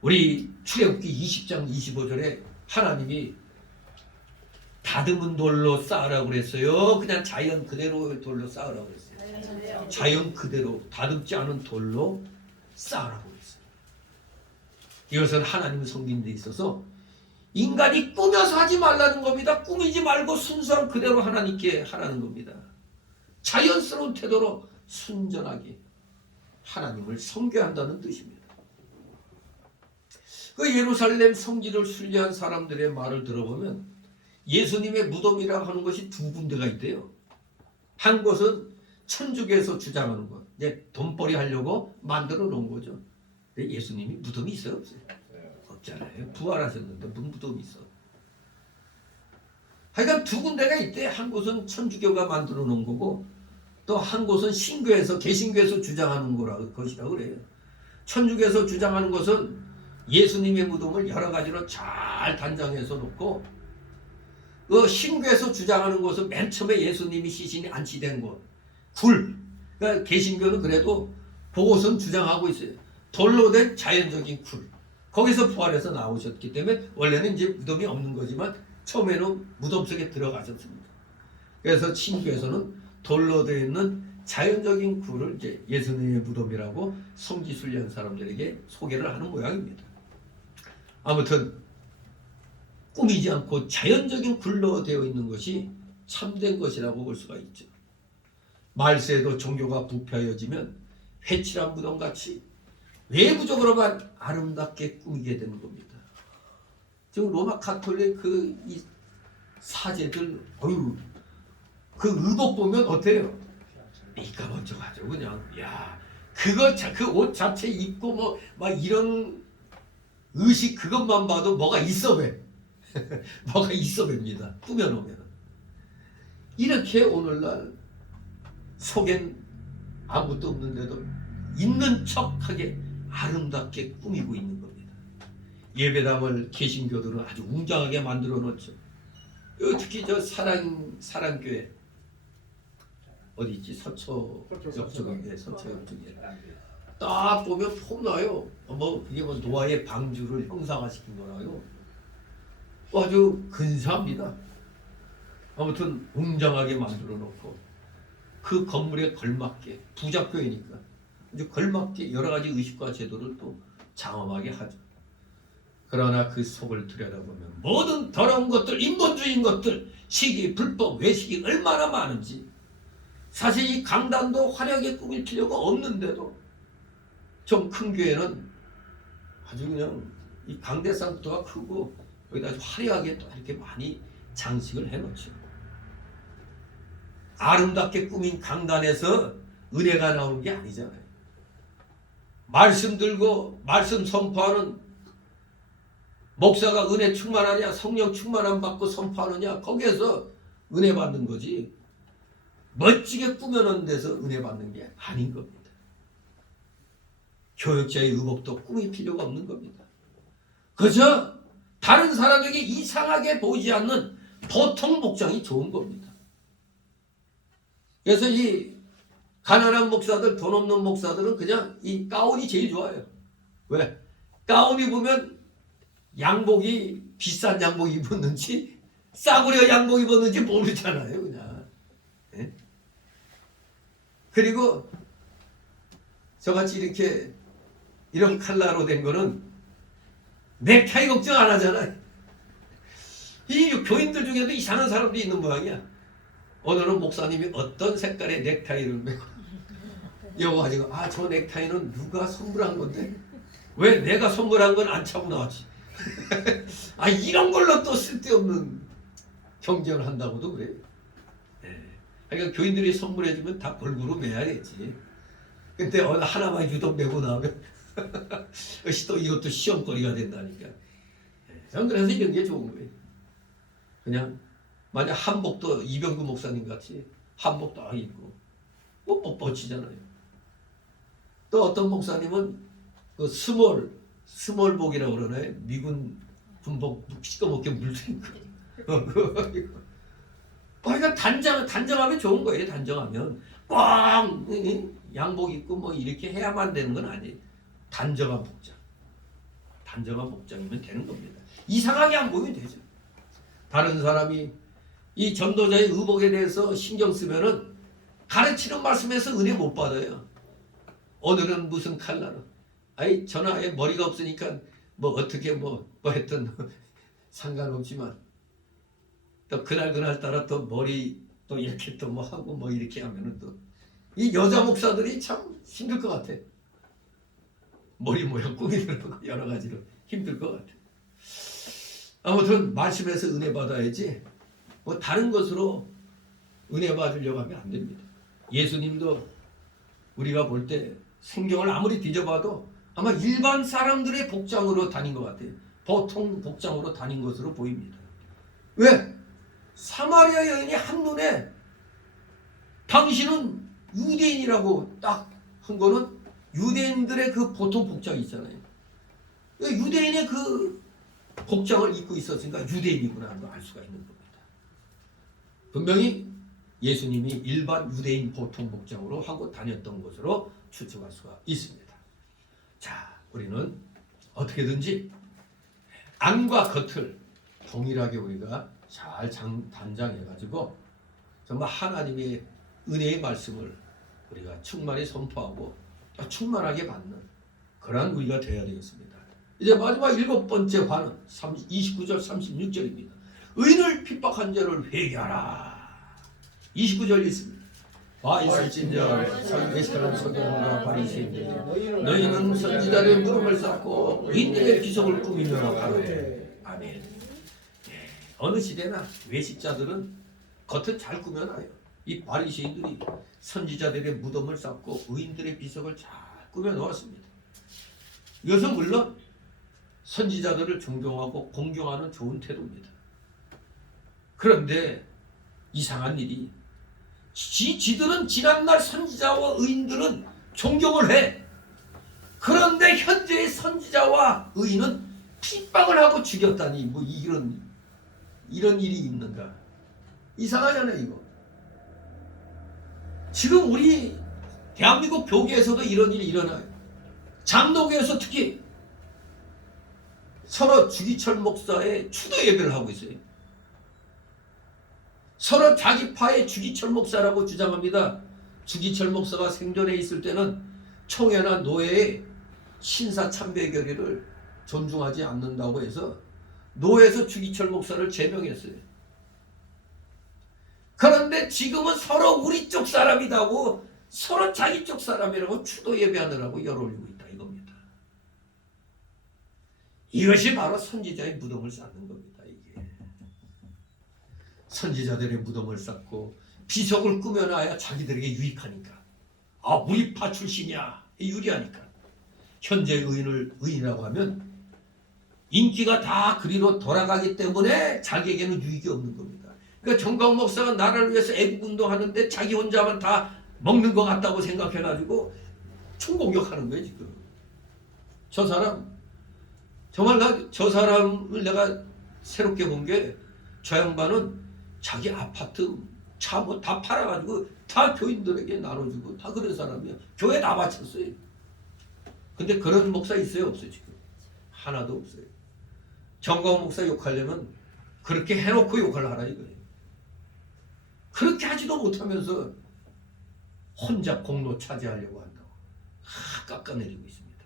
우리 출애굽기 20장 25절에 하나님이 다듬은 돌로 쌓으라고 그랬어요. 그냥 자연 그대로의 돌로 쌓으라고 그랬어요. 자연 그대로 다듬지 않은 돌로 쌓으라고 그랬어요. 이것은 하나님 섬긴 데 있어서 인간이 꾸며서 하지 말라는 겁니다. 꾸미지 말고 순수한 그대로 하나님께 하라는 겁니다. 자연스러운 태도로 순전하게 하나님을 섬겨한다는 뜻입니다. 그 예루살렘 성지를 순례한 사람들의 말을 들어보면 예수님의 무덤이라고 하는 것이 두 군데가 있대요. 한 곳은 천주교에서 주장하는 것, 이제 돈벌이 하려고 만들어 놓은 거죠. 근데 예수님이 무덤이 있어요, 없어요? 없잖아요. 부활하셨는데 무슨 무덤이 있어? 하여간 두 군데가 있대. 한 곳은 천주교가 만들어 놓은 거고 또 한 곳은 신교에서 개신교에서 주장하는 것이라고 그래요. 천주교에서 주장하는 것은 예수님의 무덤을 여러 가지로 잘 단장해서 놓고 그 신교에서 주장하는 것은 맨 처음에 예수님이 시신이 안치된 곳 굴. 그러니까 개신교는 그래도 그것은 주장하고 있어요. 돌로 된 자연적인 굴. 거기서 부활해서 나오셨기 때문에 원래는 이제 무덤이 없는 거지만 처음에는 무덤 속에 들어가셨습니다. 그래서 신교에서는 돌로 되어 있는 자연적인 굴을 이제 예수님의 무덤이라고 성지순례한 사람들에게 소개를 하는 모양입니다. 아무튼 꾸미지 않고 자연적인 굴로 되어 있는 것이 참된 것이라고 볼 수가 있죠. 말세에도 종교가 부패해지면 회칠한 무덤같이 외부적으로만 아름답게 꾸미게 되는 겁니다. 지금 로마 가톨릭 이 사제들 그 의복 보면 어때요? 미까먼져가지고 그냥 그 옷 자체 입고 막 이런 의식 그것만 봐도 뭐가 있어 배. 뭐가 있어 봅니다. 꾸며놓으면 이렇게 오늘날 속엔 아무것도 없는데도 있는 척하게 아름답게 꾸미고 있는 겁니다. 예배당을 개신교들은 아주 웅장하게 만들어 놓죠. 특히 저 사랑교회 어디 있지? 서초역 쪽에 서초역 쪽에 딱 보면 폼나요. 그게 노아의 방주를 형상화시킨 거라요. 아주 근사합니다. 아무튼 웅장하게 만들어 놓고 그 건물에 걸맞게 부자교회니까 아주 걸맞게 여러 가지 의식과 제도를 또 장엄하게 하죠. 그러나 그 속을 들여다보면 모든 더러운 것들, 인본주의인 것들, 시기, 불법, 외식이 얼마나 많은지 사실 이 강단도 화려하게 꾸밀 필요가 없는데도 좀 큰 교회는 아주 그냥 이 강대상부터가 크고 여기다 아주 화려하게 또 이렇게 많이 장식을 해놓죠. 아름답게 꾸민 강단에서 은혜가 나오는 게 아니잖아요. 말씀 들고 말씀 선포하는 목사가 은혜 충만하냐 성령 충만함 받고 선포하느냐 거기에서 은혜 받는 거지 멋지게 꾸며놓은 데서 은혜 받는 게 아닌 겁니다. 교역자의 의복도 꾸밀 필요가 없는 겁니다. 그저 다른 사람에게 이상하게 보이지 않는 보통 복장이 좋은 겁니다. 그래서 이 가난한 목사들, 돈 없는 목사들은 그냥 이 가운이 제일 좋아요. 왜? 가운 입으면 양복이 비싼 양복 입었는지 싸구려 양복 입었는지 모르잖아요. 그냥. 예? 그리고 저같이 이렇게 이런 칼라로 된 거는 넥타이 걱정 안 하잖아. 이 교인들 중에도 이상한 사람도 있는 모양이야. 오늘은 목사님이 어떤 색깔의 넥타이를 메고 이거 가지고 저 넥타이는 누가 선물한 건데 왜 내가 선물한 건 안 차고 나왔지. 이런 걸로 또 쓸데없는 경쟁을 한다고도 그래요. 그러니까 교인들이 선물해주면 다 골고루 매야겠지. 근데 어느 하나만 유독 메고 나오면 또 이것도 시험거리가 된다니까. 저는 그래서 이런 게 좋은 거예요. 그냥 만약 한복도 이병구 목사님 같이 한복 딱 입고 뭐 멋지잖아요. 또 어떤 목사님은 그 스몰복이라고 그러나요? 미군 군복 시꺼멓게 물든 거. 그러니까 단정하면 좋은 거예요. 단정하면 꽝 양복 입고 뭐 이렇게 해야만 되는 건 아니에요. 단정한 복장이면 되는 겁니다. 이상하게 안 보이면 되죠. 다른 사람이 이 전도자의 의복에 대해서 신경 쓰면은 가르치는 말씀에서 은혜 못 받아요. 오늘은 무슨 컬러로? 전화에 머리가 없으니까 뭐 어떻게 뭐 했든 상관없지만 또 그날 따라 또 머리 또 이렇게 또 뭐 하고 뭐 이렇게 하면은 또 이 여자 목사들이 참 힘들 것 같아. 머리 모양 꾸미느라고 여러 가지로 힘들 것 같아. 아무튼 말씀에서 은혜 받아야지 뭐 다른 것으로 은혜 받으려고 하면 안 됩니다. 예수님도 우리가 볼 때 성경을 아무리 뒤져봐도 아마 일반 사람들의 복장으로 다닌 것 같아요. 보통 복장으로 다닌 것으로 보입니다. 왜? 사마리아 여인이 한눈에 당신은 유대인이라고 딱 한 거는 유대인들의 그 보통 복장이 있잖아요. 유대인의 그 복장을 입고 있었으니까 유대인이구나 하는 걸 알 수가 있는 겁니다. 분명히 예수님이 일반 유대인 보통 복장으로 하고 다녔던 것으로 추측할 수가 있습니다. 자, 우리는 어떻게든지 안과 겉을 동일하게 우리가 잘 단장해가지고 정말 하나님의 은혜의 말씀을 우리가 충만히 선포하고 충만하게 받는 그러한 우리가 되어야 되겠습니다. 이제 마지막 7번째 관은 29절 36절입니다. 의인을 핍박한 자를 회개하라. 29절 있습니다. 있을진저 사기에스라는 서기관과 바리새인들 너희는 선지자의 무릎을 쌓고 의인들의 비석을 꾸미며 가로되 아멘. 어느 시대나 외식자들은 겉은 잘 꾸며놔요. 이 바리새인들이 선지자들의 무덤을 쌓고 의인들의 비석을 잘 꾸며 놓았습니다. 이것은 물론 선지자들을 존경하고 공경하는 좋은 태도입니다. 그런데 이상한 일이 지들은 지난날 선지자와 의인들은 존경을 해. 그런데 현재의 선지자와 의인은 핍박을 하고 죽였다니 뭐 이런 일이 있는가? 이상하잖아요 이거. 지금 우리 대한민국 교계에서도 이런 일이 일어나요. 장로교에서 특히 서로 주기철 목사의 추도 예배를 하고 있어요. 서로 자기 파의 주기철 목사라고 주장합니다. 주기철 목사가 생존해 있을 때는 총회나 노회의 신사 참배 결의를 존중하지 않는다고 해서 노회에서 주기철 목사를 제명했어요. 그런데 지금은 서로 우리 쪽 사람이라고 서로 자기 쪽 사람이라고 추도 예배하느라고 열 올리고 있다 이겁니다. 이것이 바로 선지자의 무덤을 쌓는 겁니다. 이게 선지자들의 무덤을 쌓고 비석을 꾸며놔야 자기들에게 유익하니까. 우리 파 출신이야 유리하니까. 현재 의인이라고 하면 인기가 다 그리로 돌아가기 때문에 자기에게는 유익이 없는 겁니다. 그러니까 정광 목사가 나라를 위해서 애국운동하는데 자기 혼자만 다 먹는 것 같다고 생각해가지고 총공격하는 거예요 지금. 저 사람 정말 저 사람을 내가 새롭게 본 게 저 양반은 자기 아파트 차 뭐 다 팔아가지고 다 교인들에게 나눠주고 다 그런 사람이야. 교회 다 바쳤어요. 근데 그런 목사 있어요 없어요 지금? 하나도 없어요. 정광 목사 욕하려면 그렇게 해놓고 욕을 하라 이거예요. 그렇게 하지도 못하면서 혼자 공로 차지하려고 한다고 깎아내리고 있습니다.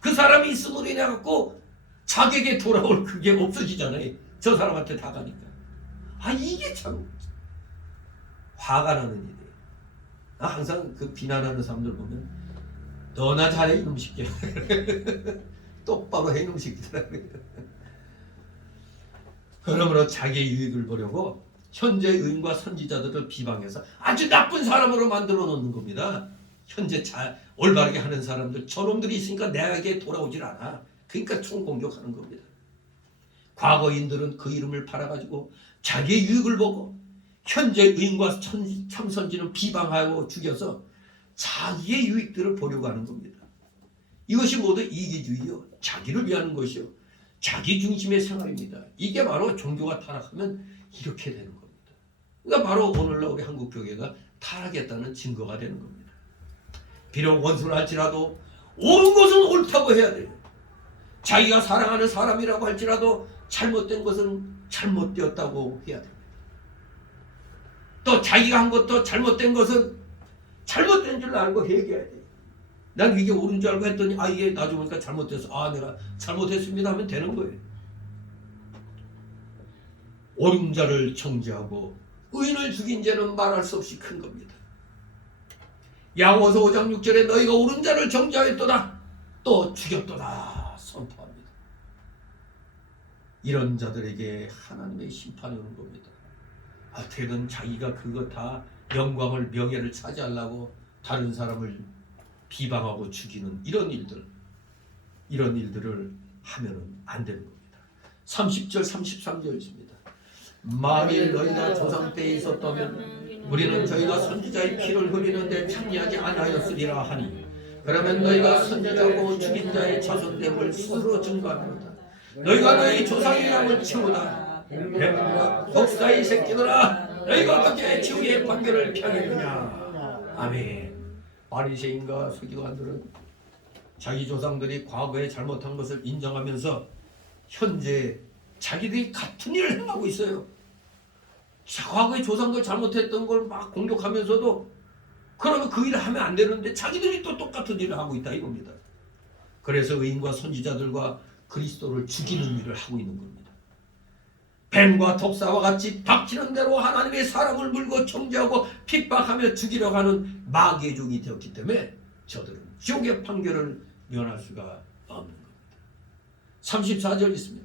그 사람이 있음으로 인해 갖고 자기에게 돌아올 그게 없어지잖아요. 저 사람한테 다 가니까. 이게 참 화가 나는 일이에요. 나 항상 그 비난하는 사람들 보면 너나 잘해 이놈 새끼야. 똑바로 해 이놈 새끼더라고요. 그러므로 자기의 유익을 보려고 현재 의인과 선지자들을 비방해서 아주 나쁜 사람으로 만들어 놓는 겁니다. 현재 올바르게 하는 사람들, 저놈들이 있으니까 내게 돌아오질 않아. 그러니까 총공격하는 겁니다. 과거인들은 그 이름을 팔아가지고 자기의 유익을 보고 현재 의인과 참선지는 비방하고 죽여서 자기의 유익들을 보려고 하는 겁니다. 이것이 모두 이기주의요, 자기를 위하는 것이요, 자기 중심의 생활입니다. 이게 바로 종교가 타락하면 이렇게 되는 겁니다. 그러니까 바로 오늘날 우리 한국교회가 타락했다는 증거가 되는 겁니다. 비록 원수를 할지라도 옳은 것은 옳다고 해야 돼요. 자기가 사랑하는 사람이라고 할지라도 잘못된 것은 잘못되었다고 해야 됩니다. 또 자기가 한 것도 잘못된 것은 잘못된 줄 알고 얘기해야 돼요. 난 이게 옳은 줄 알고 했더니 이게 나중에 보니까 잘못됐어. 내가 잘못했습니다 하면 되는 거예요. 옳은 자를 정죄하고 의인을 죽인 죄는 말할 수 없이 큰 겁니다. 야고보서 5장 6절에 너희가 옳은 자를 정죄하였도다 또 죽였도다 선포합니다. 이런 자들에게 하나님의 심판이 오는 겁니다. 어떻게든 자기가 그거 다 영광을 명예를 차지하려고 다른 사람을 비방하고 죽이는 이런 일들을 하면은 안 되는 겁니다. 30절 33절 있습니다. 만일 너희가 조상 때에 있었다면 우리는 저희가 선지자의 피를 흘리는데 참여하지 않았으리라 하니 그러면 너희가 선지자고 죽인 자의 자손됨을 스스로 증거합니다. 너희가 너희 조상의 양을 치우다 뱀과 독사의 새끼들아 너희가 어떻게 지옥의 판결을 피하겠느냐. 아멘. 바리새인과 서기관들은 자기 조상들이 과거에 잘못한 것을 인정하면서 현재 자기들이 같은 일을 행하고 있어요. 과거에 조상들 잘못했던 걸 막 공격하면서도 그러면 그 일을 하면 안 되는데 자기들이 또 똑같은 일을 하고 있다 이겁니다. 그래서 의인과 선지자들과 그리스도를 죽이는 일을 하고 있는 겁니다. 뱀과 독사와 같이 닥치는 대로 하나님의 사람을 물고 정죄하고 핍박하며 죽이려고 하는 마귀의 종이 되었기 때문에 저들은 지옥의 판결을 면할 수가 없는 겁니다. 34절 있습니다.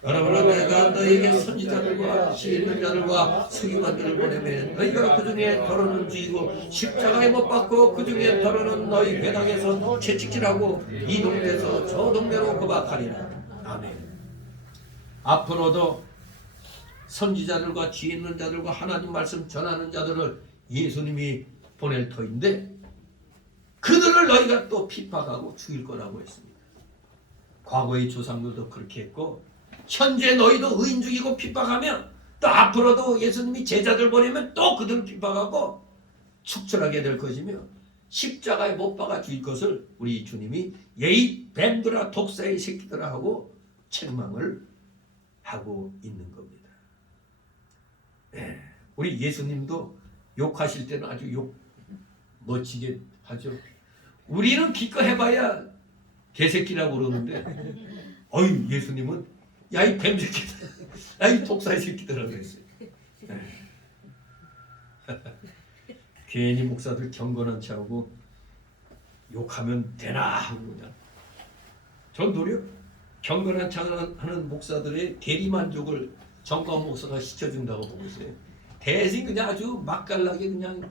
그러므로 내가 너희에게 선지자들과 시 있는 자들과 서기관들을 보내면 너희가 그 중에 더러는 죽이고 십자가에 못 박고 그 중에 더러는 너희 회당에서 채찍질하고 이 동네에서 저 동네로 거박하리라. 아멘. 앞으로도 선지자들과 지혜 있는 자들과 하나님 말씀 전하는 자들을 예수님이 보낼 터인데 그들을 너희가 또 핍박하고 죽일 거라고 했습니다. 과거의 조상들도 그렇게 했고 현재 너희도 의인 죽이고 핍박하면 또 앞으로도 예수님이 제자들 보내면 또 그들을 핍박하고 축출하게 될 것이며 십자가에 못 박아 죽일 것을 우리 주님이 예의 뱀들아 독사의 새끼들아 하고 책망을 하고 있는 겁니다. 네, 우리 예수님도 욕하실 때는 아주 욕 멋지게 하죠. 우리는 기껏 해봐야 개새끼라고 그러는데 예수님은 야 이 뱀새끼들, 야 이 독사의 새끼들이라고 그랬어요. 괜히 목사들 경건한 체하고 욕하면 되나 하고 그냥 전 노력 경건한 체 하는 목사들의 대리만족을 정권 목사가 시켜준다고 보고 있어요. 대신 그냥 아주 맛깔나게 그냥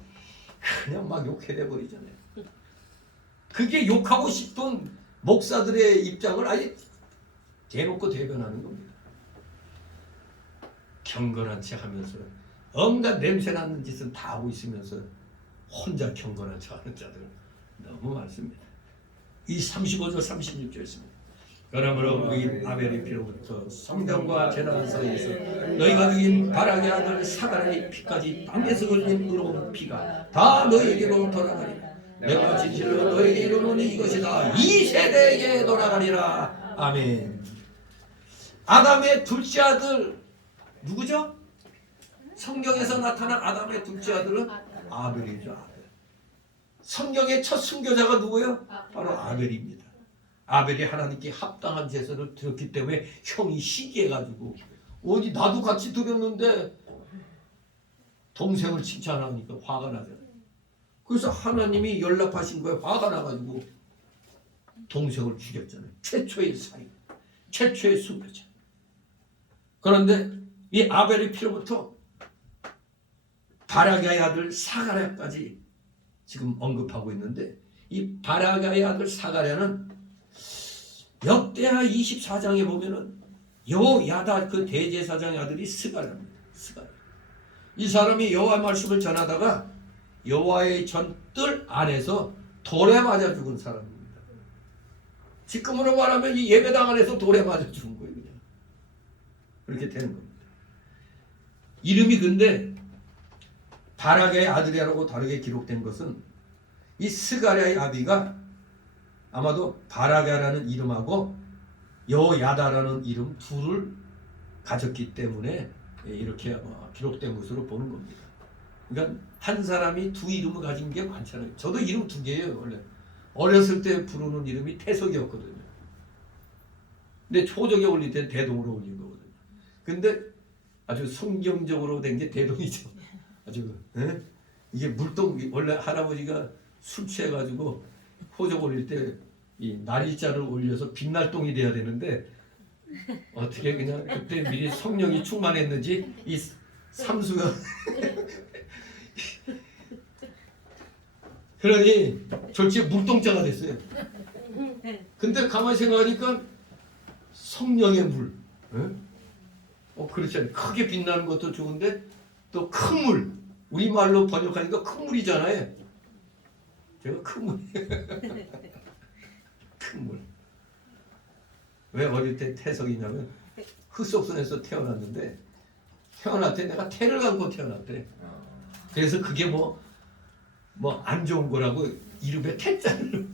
막 욕해내 버리잖아요. 그게 욕하고 싶은 목사들의 입장을 아예 대놓고 대변하는 겁니다. 경건한 체 하면서 온갖 냄새나는 짓은 다 하고 있으면서 혼자 경건한 체 하는 자들 너무 많습니다. 이 35절 36절 있습니다. 그러므로 우리 아벨의 피로부터 성전과 제단 사이에서 너희가 죽인 바락의 아들 사단의 피까지 땅에서 흘린 의로운 피가 다 너희에게로 돌아가리라. 내가 진실로 너희에게 이르노니 이것이다 이 세대에게 돌아가리라. 아멘. 아담의 둘째 아들 누구죠? 성경에서 나타난 아담의 둘째 아들은 아벨이죠. 아벨. 성경의 첫 순교자가 누구예요? 바로 아벨입니다. 아벨이 하나님께 합당한 제사를 드렸기 때문에 형이 시기해가지고 어디 나도 같이 드렸는데 동생을 칭찬하니까 화가 나잖아요. 그래서 하나님이 연락하신 거예요. 화가 나가지고 동생을 죽였잖아요. 최초의 살인, 최초의 순교자. 그런데 이 아벨의 피로부터 바라가의 아들 사가랴까지 지금 언급하고 있는데, 이 바라가의 아들 사가랴는 역대하 24장에 보면은 여호야다 그 대제사장의 아들이 스가랴입니다. 스가랴. 이 사람이 여호와 말씀을 전하다가 여호와의 전뜰 안에서 돌에 맞아 죽은 사람입니다. 지금으로 말하면 이 예배당 안에서 돌에 맞아 죽은 거예요. 그냥. 그렇게 되는 겁니다. 이름이 근데 바라가의 아들이라고 다르게 기록된 것은 이 스가랴의 아비가 아마도 바라가라는 이름하고 여야다라는 이름 둘을 가졌기 때문에 이렇게 아마 기록된 것으로 보는 겁니다. 그러니까 한 사람이 두 이름을 가진 게 많잖아요. 저도 이름 두 개예요. 원래 어렸을 때 부르는 이름이 태석이었거든요. 근데 초적에 올릴 때 대동으로 올린 거거든요. 근데 아주 성경적으로 된 게 대동이죠. 아주 이게 물동, 원래 할아버지가 술 취해가지고 호적 올릴 때 이 날일자를 올려서 빛날동이 돼야 되는데 어떻게 그냥 그때 미리 성령이 충만했는지 이 삼수가 그러니 졸지에 물동자가 됐어요. 근데 가만히 생각하니까 성령의 물, 그렇지 않아요. 크게 빛나는 것도 좋은데 또 큰 물, 우리말로 번역하니까 큰 물이잖아요. 제가 큰 물. 큰 물. 왜 어릴 때 태석이냐면 흑석선에서 태어났는데 태어날 때 내가 태를 감고 태어났대. 그래서 그게 뭐 안 좋은 거라고 이름에 태자를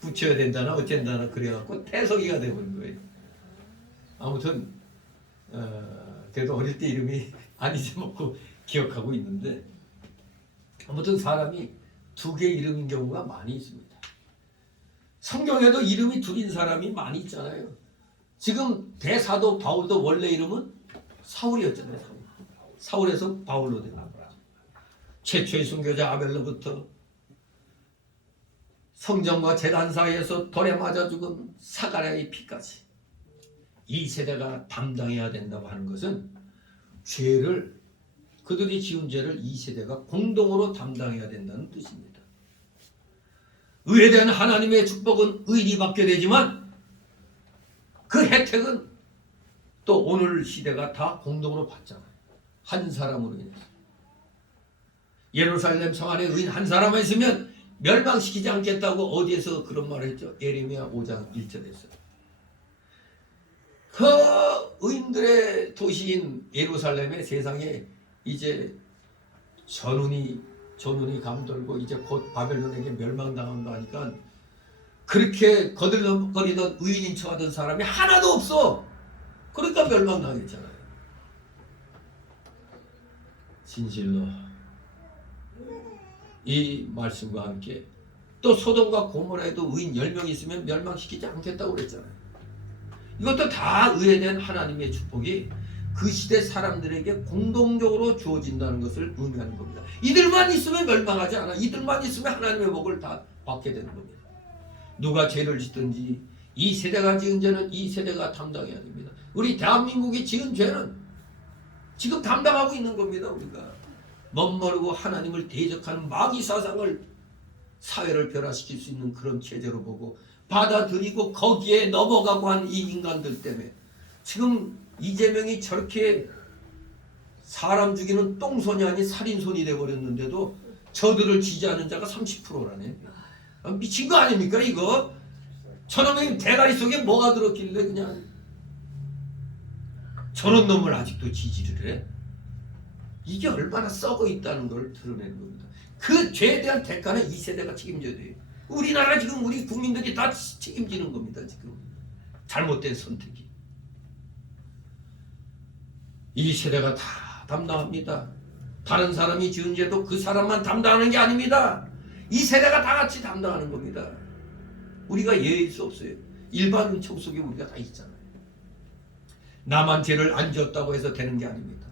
붙여야 된다나 어쩐다나 그래갖고 태석이가 되는 거예요. 아무튼 그래도 어릴 때 이름이 안 잊어먹고 기억하고 있는데, 아무튼 사람이 두 개 이름인 경우가 많이 있습니다. 성경에도 이름이 둘인 사람이 많이 있잖아요. 지금 대사도 바울도 원래 이름은 사울이었잖아요. 사울에서 바울로 된 거예요. 최초의 순교자 아벨로부터 성전과 제단 사이에서 돌에 맞아 죽은 사가랴의 피까지 이 세대가 담당해야 된다고 하는 것은 죄를, 그들이 지은 죄를 이 세대가 공동으로 담당해야 된다는 뜻입니다. 의에 대한 하나님의 축복은 의인이 받게 되지만 그 혜택은 또 오늘 시대가 다 공동으로 받잖아요. 한 사람으로 인해서. 예루살렘 성 안에 의인 한 사람만 있으면 멸망시키지 않겠다고 어디에서 그런 말을 했죠? 예레미야 5장 1절에서. 그 의인들의 도시인 예루살렘의 세상에 이제 전운이 감돌고 이제 곧 바벨론에게 멸망당한다 하니까 그렇게 거들거리던 의인인 척하던 사람이 하나도 없어. 그러니까 멸망당했잖아요. 진실로 이 말씀과 함께 또 소돔과 고모라에도 의인 10명 있으면 멸망시키지 않겠다고 그랬잖아요. 이것도 다 의에 대한 하나님의 축복이 그 시대 사람들에게 공동적으로 주어진다는 것을 의미하는 겁니다. 이들만 있으면 멸망하지 않아. 이들만 있으면 하나님의 복을 다 받게 되는 겁니다. 누가 죄를 짓든지 이 세대가 지은 죄는 이 세대가 담당해야 됩니다. 우리 대한민국이 지은 죄는 지금 담당하고 있는 겁니다. 우리가 멋모르고 하나님을 대적하는 마귀 사상을 사회를 변화시킬 수 있는 그런 체제로 보고 받아들이고 거기에 넘어가고 한 이 인간들 때문에 지금 이재명이 저렇게 사람 죽이는 똥손이 아닌 살인손이 돼버렸는데도 저들을 지지하는 자가 30%라네. 미친 거 아닙니까 이거? 저놈의 대가리 속에 뭐가 들었길래 그냥 저런 놈을 아직도 지지를 해? 이게 얼마나 썩어 있다는 걸 드러내는 겁니다. 그 죄에 대한 대가는 이 세대가 책임져야 돼요. 우리나라 지금 우리 국민들이 다 책임지는 겁니다. 지금 잘못된 선택이. 이 세대가 다 담당합니다. 다른 사람이 지은 죄도 그 사람만 담당하는 게 아닙니다. 이 세대가 다 같이 담당하는 겁니다. 우리가 예외일 수 없어요. 일반 척속에 우리가 다 있잖아요. 나만 죄를 안 지었다고 해서 되는 게 아닙니다.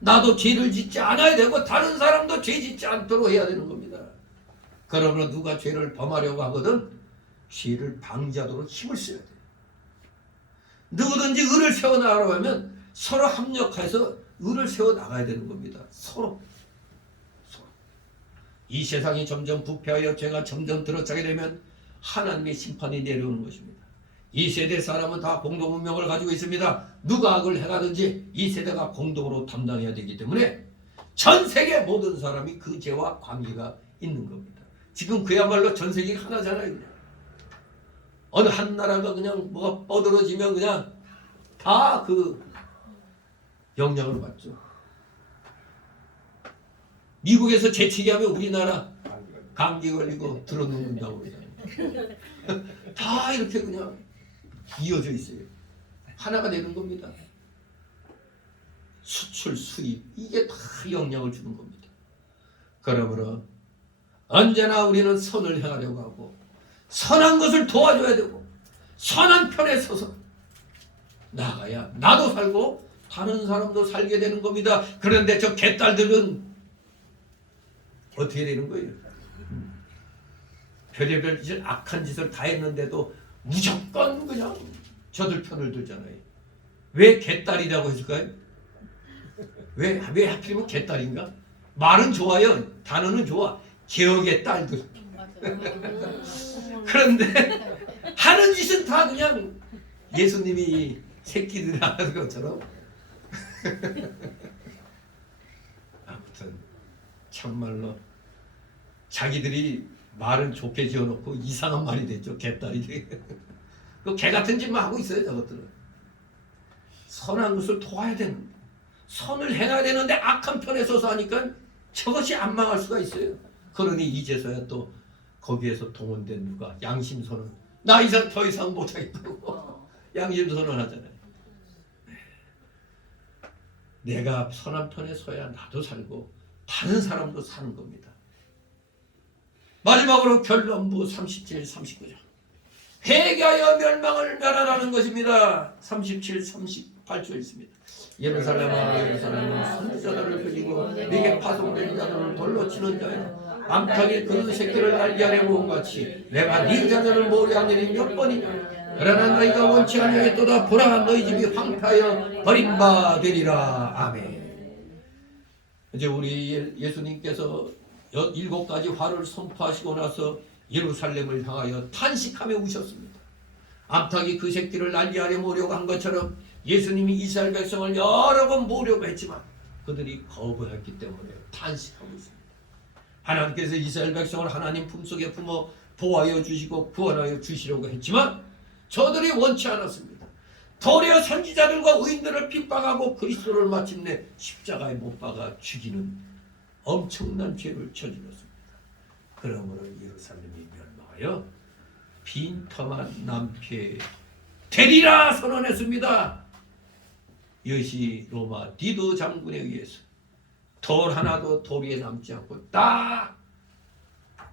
나도 죄를 짓지 않아야 되고 다른 사람도 죄 짓지 않도록 해야 되는 겁니다. 그러므로 누가 죄를 범하려고 하거든 죄를 방지하도록 힘을 써야 돼요. 누구든지 의를 세워나가려고 하면 서로 합력해서 의를 세워나가야 되는 겁니다. 서로. 이 세상이 점점 부패하여 죄가 점점 들어차게 되면 하나님의 심판이 내려오는 것입니다. 이 세대 사람은 다 공동 운명을 가지고 있습니다. 누가 악을 행하든지 이 세대가 공동으로 담당해야 되기 때문에 전 세계 모든 사람이 그 죄와 관계가 있는 겁니다. 지금 그야말로 전 세계가 하나잖아요. 그냥. 어느 한 나라가 그냥 뭐가 뻗어지면 그냥 다 그 영향을 받죠. 미국에서 재채기하면 우리나라 감기 걸리고 들어눕는다고 그러잖아요. 다 이렇게 그냥 이어져 있어요. 하나가 되는 겁니다. 수출, 수입 이게 다 영향을 주는 겁니다. 그러므로 언제나 우리는 선을 행하려고 하고 선한 것을 도와줘야 되고 선한 편에 서서 나가야 나도 살고 다른 사람도 살게 되는 겁니다. 그런데 저 개딸들은 어떻게 되는 거예요? 별의별 짓을 악한 짓을 다 했는데도 무조건 그냥 저들 편을 들잖아요. 왜 개딸이라고 했을까요? 왜 하필이면 개딸인가? 말은 좋아요. 단어는 좋아. 개혁의 딸들. 그런데 하는 짓은 다 그냥 예수님이 새끼들이 하는 것처럼. 아무튼 참말로 자기들이 말은 좋게 지어놓고 이상한 말이 됐죠. 개딸이. 그 개 같은 짓만 하고 있어요. 저것들은. 선한 것을 도와야 되는데 선을 행해야 되는데 악한 편에 서서 하니까 저것이 안 망할 수가 있어요. 그러니 이제서야 또 거기에서 동원된 누가 양심선언 나 이상 더 이상 못하겠다고 양심선언 하잖아요. 내가 선한 편에 서야 나도 살고 다른 사람도 사는 겁니다. 마지막으로 결론부 37, 39절 회개하여 멸망을 멸하라는 것입니다. 37, 38절 있습니다. 예루살렘아 예루살렘아 선지자들을 그리고 네게 파송된 자들을 돌로 치는 자여 암탉이 그 새끼를 날개 아래 모은 같이 내가 네 자녀를 모으려 한 일이 몇 번이냐. 그러나 너희가 원치 아니하였도다. 보라 너희 집이 황폐하여 버림바 되리라. 아멘. 이제 우리 예수님께서 7가지 화를 선포하시고 나서 예루살렘을 향하여 탄식하며 우셨습니다. 암탉이 그 새끼를 날개 아래 모으려고 한 것처럼 예수님이 이스라엘 백성을 여러 번 모으려고 했지만 그들이 거부했기 때문에 탄식하고 있습니다. 하나님께서 이스라엘 백성을 하나님 품속에 품어 보호하여 주시고 구원하여 주시려고 했지만 저들이 원치 않았습니다. 도리어 선지자들과 의인들을 핍박하고 그리스도를 마침내 십자가에 못 박아 죽이는 엄청난 죄를 저질렀습니다. 그러므로 예루살렘이 멸망하여 빈터만 남게 되리라 선언했습니다. 이것이 로마 디도 장군에 의해서 돌 하나도 돌 위에 남지 않고 다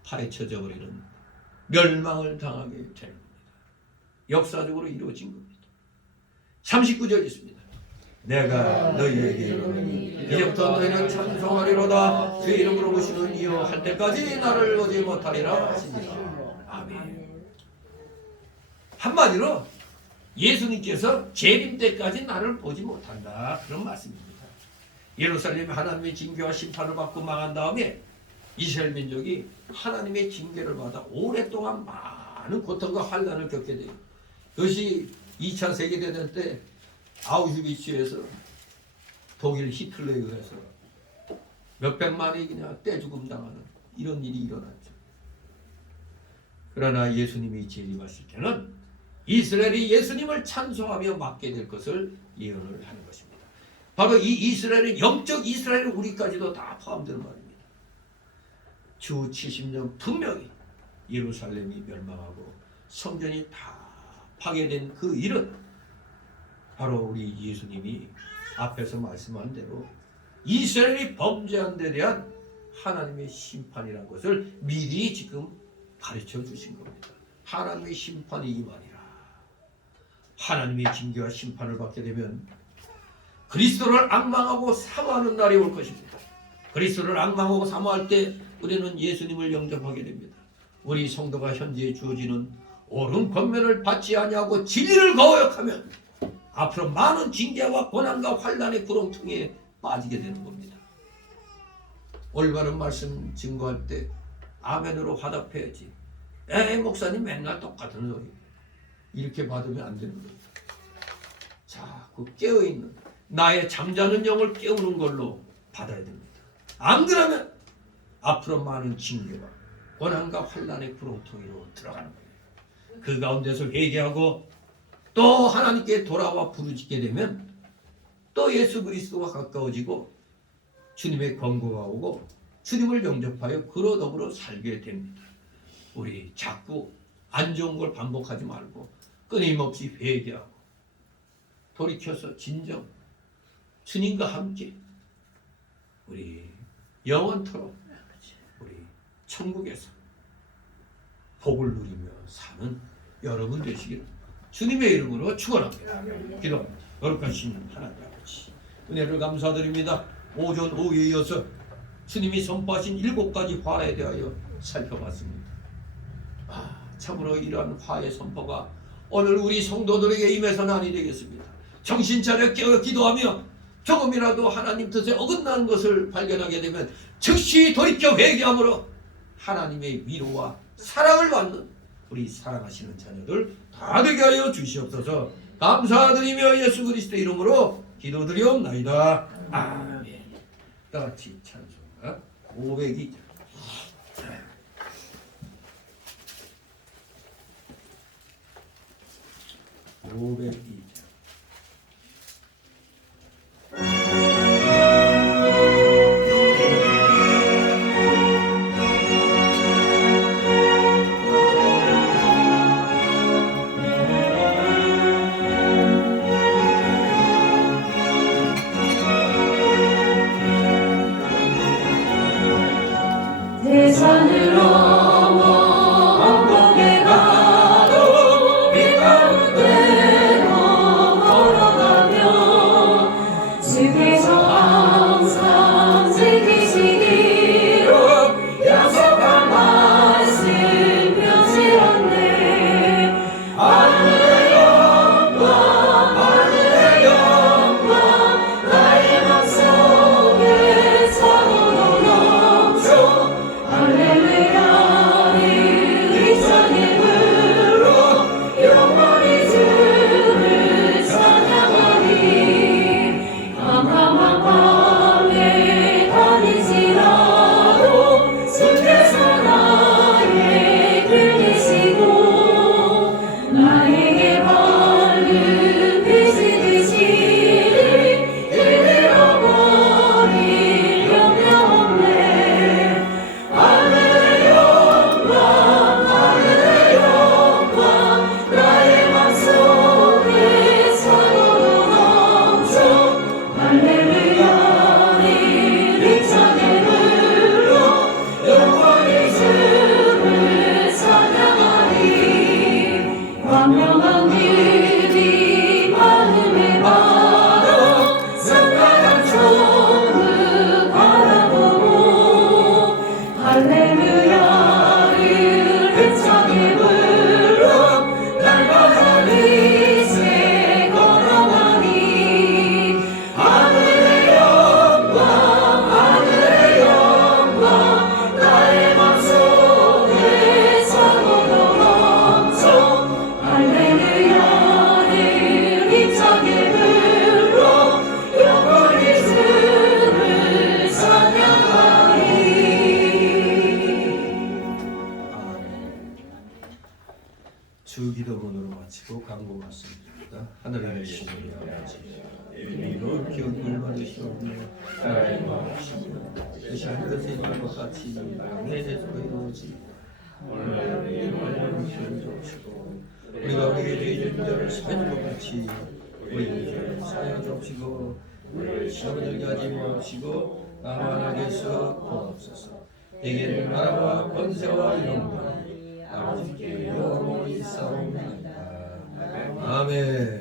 파헤쳐져 버리는 멸망을 당하게 되는 겁니다. 역사적으로 이루어진 겁니다. 39절 있습니다. 내가 너희에게 이르노니 이제부터 너희는 찬송하리로다. 주의 이름으로 오시는 이여 할 때까지 나를 보지 못하리라 하시니라. 아멘. 한마디로 예수님께서 재림 때까지 나를 보지 못한다 그런 말씀입니다. 예루살렘이 하나님의 징계와 심판을 받고 망한 다음에 이스라엘 민족이 하나님의 징계를 받아 오랫동안 많은 고통과 환난을 겪게 돼요. 그것이 2차 세계대전 때 아우슈비츠에서 독일 히틀러에 의해서 몇백만이 그냥 떼죽음 당하는 이런 일이 일어났죠. 그러나 예수님이 재림하실 때는 이스라엘이 예수님을 찬송하며 맡게 될 것을 예언을 하는 것입니다. 바로 이 이스라엘은 영적 이스라엘은 우리까지도 다 포함되는 말입니다. 주 70년 분명히 예루살렘이 멸망하고 성전이 다 파괴된 그 일은 바로 우리 예수님이 앞에서 말씀한 대로 이스라엘이 범죄한 데 대한 하나님의 심판이라는 것을 미리 지금 가르쳐 주신 겁니다. 하나님의 심판이 임하리라. 하나님의 징계와 심판을 받게 되면 그리스도를 앙망하고 사모하는 날이 올 것입니다. 그리스도를 앙망하고 사모할 때 우리는 예수님을 영접하게 됩니다. 우리 성도가 현재 주어지는 옳은 권면을 받지 아니하고 진리를 거역하면 앞으로 많은 징계와 고난과 환난의 구렁텅이에 빠지게 되는 겁니다. 올바른 말씀 증거할 때 아멘으로 화답해야지. 목사님 맨날 똑같은 소리. 이렇게 받으면 안 되는 겁니다. 자, 그 깨어있는 나의 잠자는 영을 깨우는 걸로 받아야 됩니다. 안 그러면 앞으로 많은 징계와 고난과 환난의 구렁텅이로 들어가는 거예요. 그 가운데서 회개하고 또 하나님께 돌아와 부르짖게 되면 또 예수 그리스도와 가까워지고 주님의 권고가 오고 주님을 영접하여 그로 더불어 살게 됩니다. 우리 자꾸 안 좋은 걸 반복하지 말고 끊임없이 회개하고 돌이켜서 진정 주님과 함께 우리 영원토록 우리 천국에서 복을 누리며 사는 여러분 되시기를 주님의 이름으로 축원합니다. 기도합니다. 거룩하신 하나님 아버지, 은혜를 감사드립니다. 오전 오후에 이어서 주님이 선포하신 7가지 화에 대하여 살펴봤습니다. 참으로 이러한 화의 선포가 오늘 우리 성도들에게 임해서는 아니 되겠습니다. 정신 차려 깨어 기도하며 조금이라도 하나님 뜻에 어긋나는 것을 발견하게 되면 즉시 돌이켜 회개함으로 하나님의 위로와 사랑을 받는 우리 사랑하시는 자녀들 다 되게 하여 주시옵소서. 감사드리며 예수 그리스도 이름으로 기도드리옵나이다. 아멘. 다 같이 찬송가 502장. 502장. 대산을 넘어 언덕에 가도 빛 가운데 걸어가며 주께서 항상 지키시기로 약속한 말씀 펴지었네. 하늘의 영광 하늘의 영광 나의 맘속에 차오르 넘쳐 할렐루야를 이창에 불러 영원히 주를 찬양하리. 캄캄한 밤에 다니지라도 주께서 나의 길 계시고 나에게 밝은 빛이 되시니 길을 잃어버릴 염려 없네. 하늘의 영광 하늘의 영광 나의 맘속에 차오르 넘쳐 할렐루야를 힘차게 불러 영원히 주를 찬양하리. 광명한 길이 마음에 바로 산가람 천국 바라보고 할렐루야를 힘차게 불러 날마다 빛에 걸어가니. 하늘의 영광 하늘의 영광 나의 맘속에 차오르 넘쳐 할렐루야를 힘차게 불러 영원히 주를 찬양하리. 주 기도문으로 마치고 광고 말씀드립니다. 하늘에 계신 우리 아버지, 이름으로 기억을 받으시옵며 나라의 마음이시며 뜻이 하늘에서 이루는 것 같이 땅에서 이루어지. 오늘 우리의 죄를 덮으시고 우리가 우리에게 죄진 자를 사하는 것 같이 우리 죄를 사하여 덮으시고 우리를 시험에 들게 하지 마시고 나만하게서 고옵소서. 내게는 나라와 권세와 영광이 아버지께 영원히 있사옵나이다. 아멘.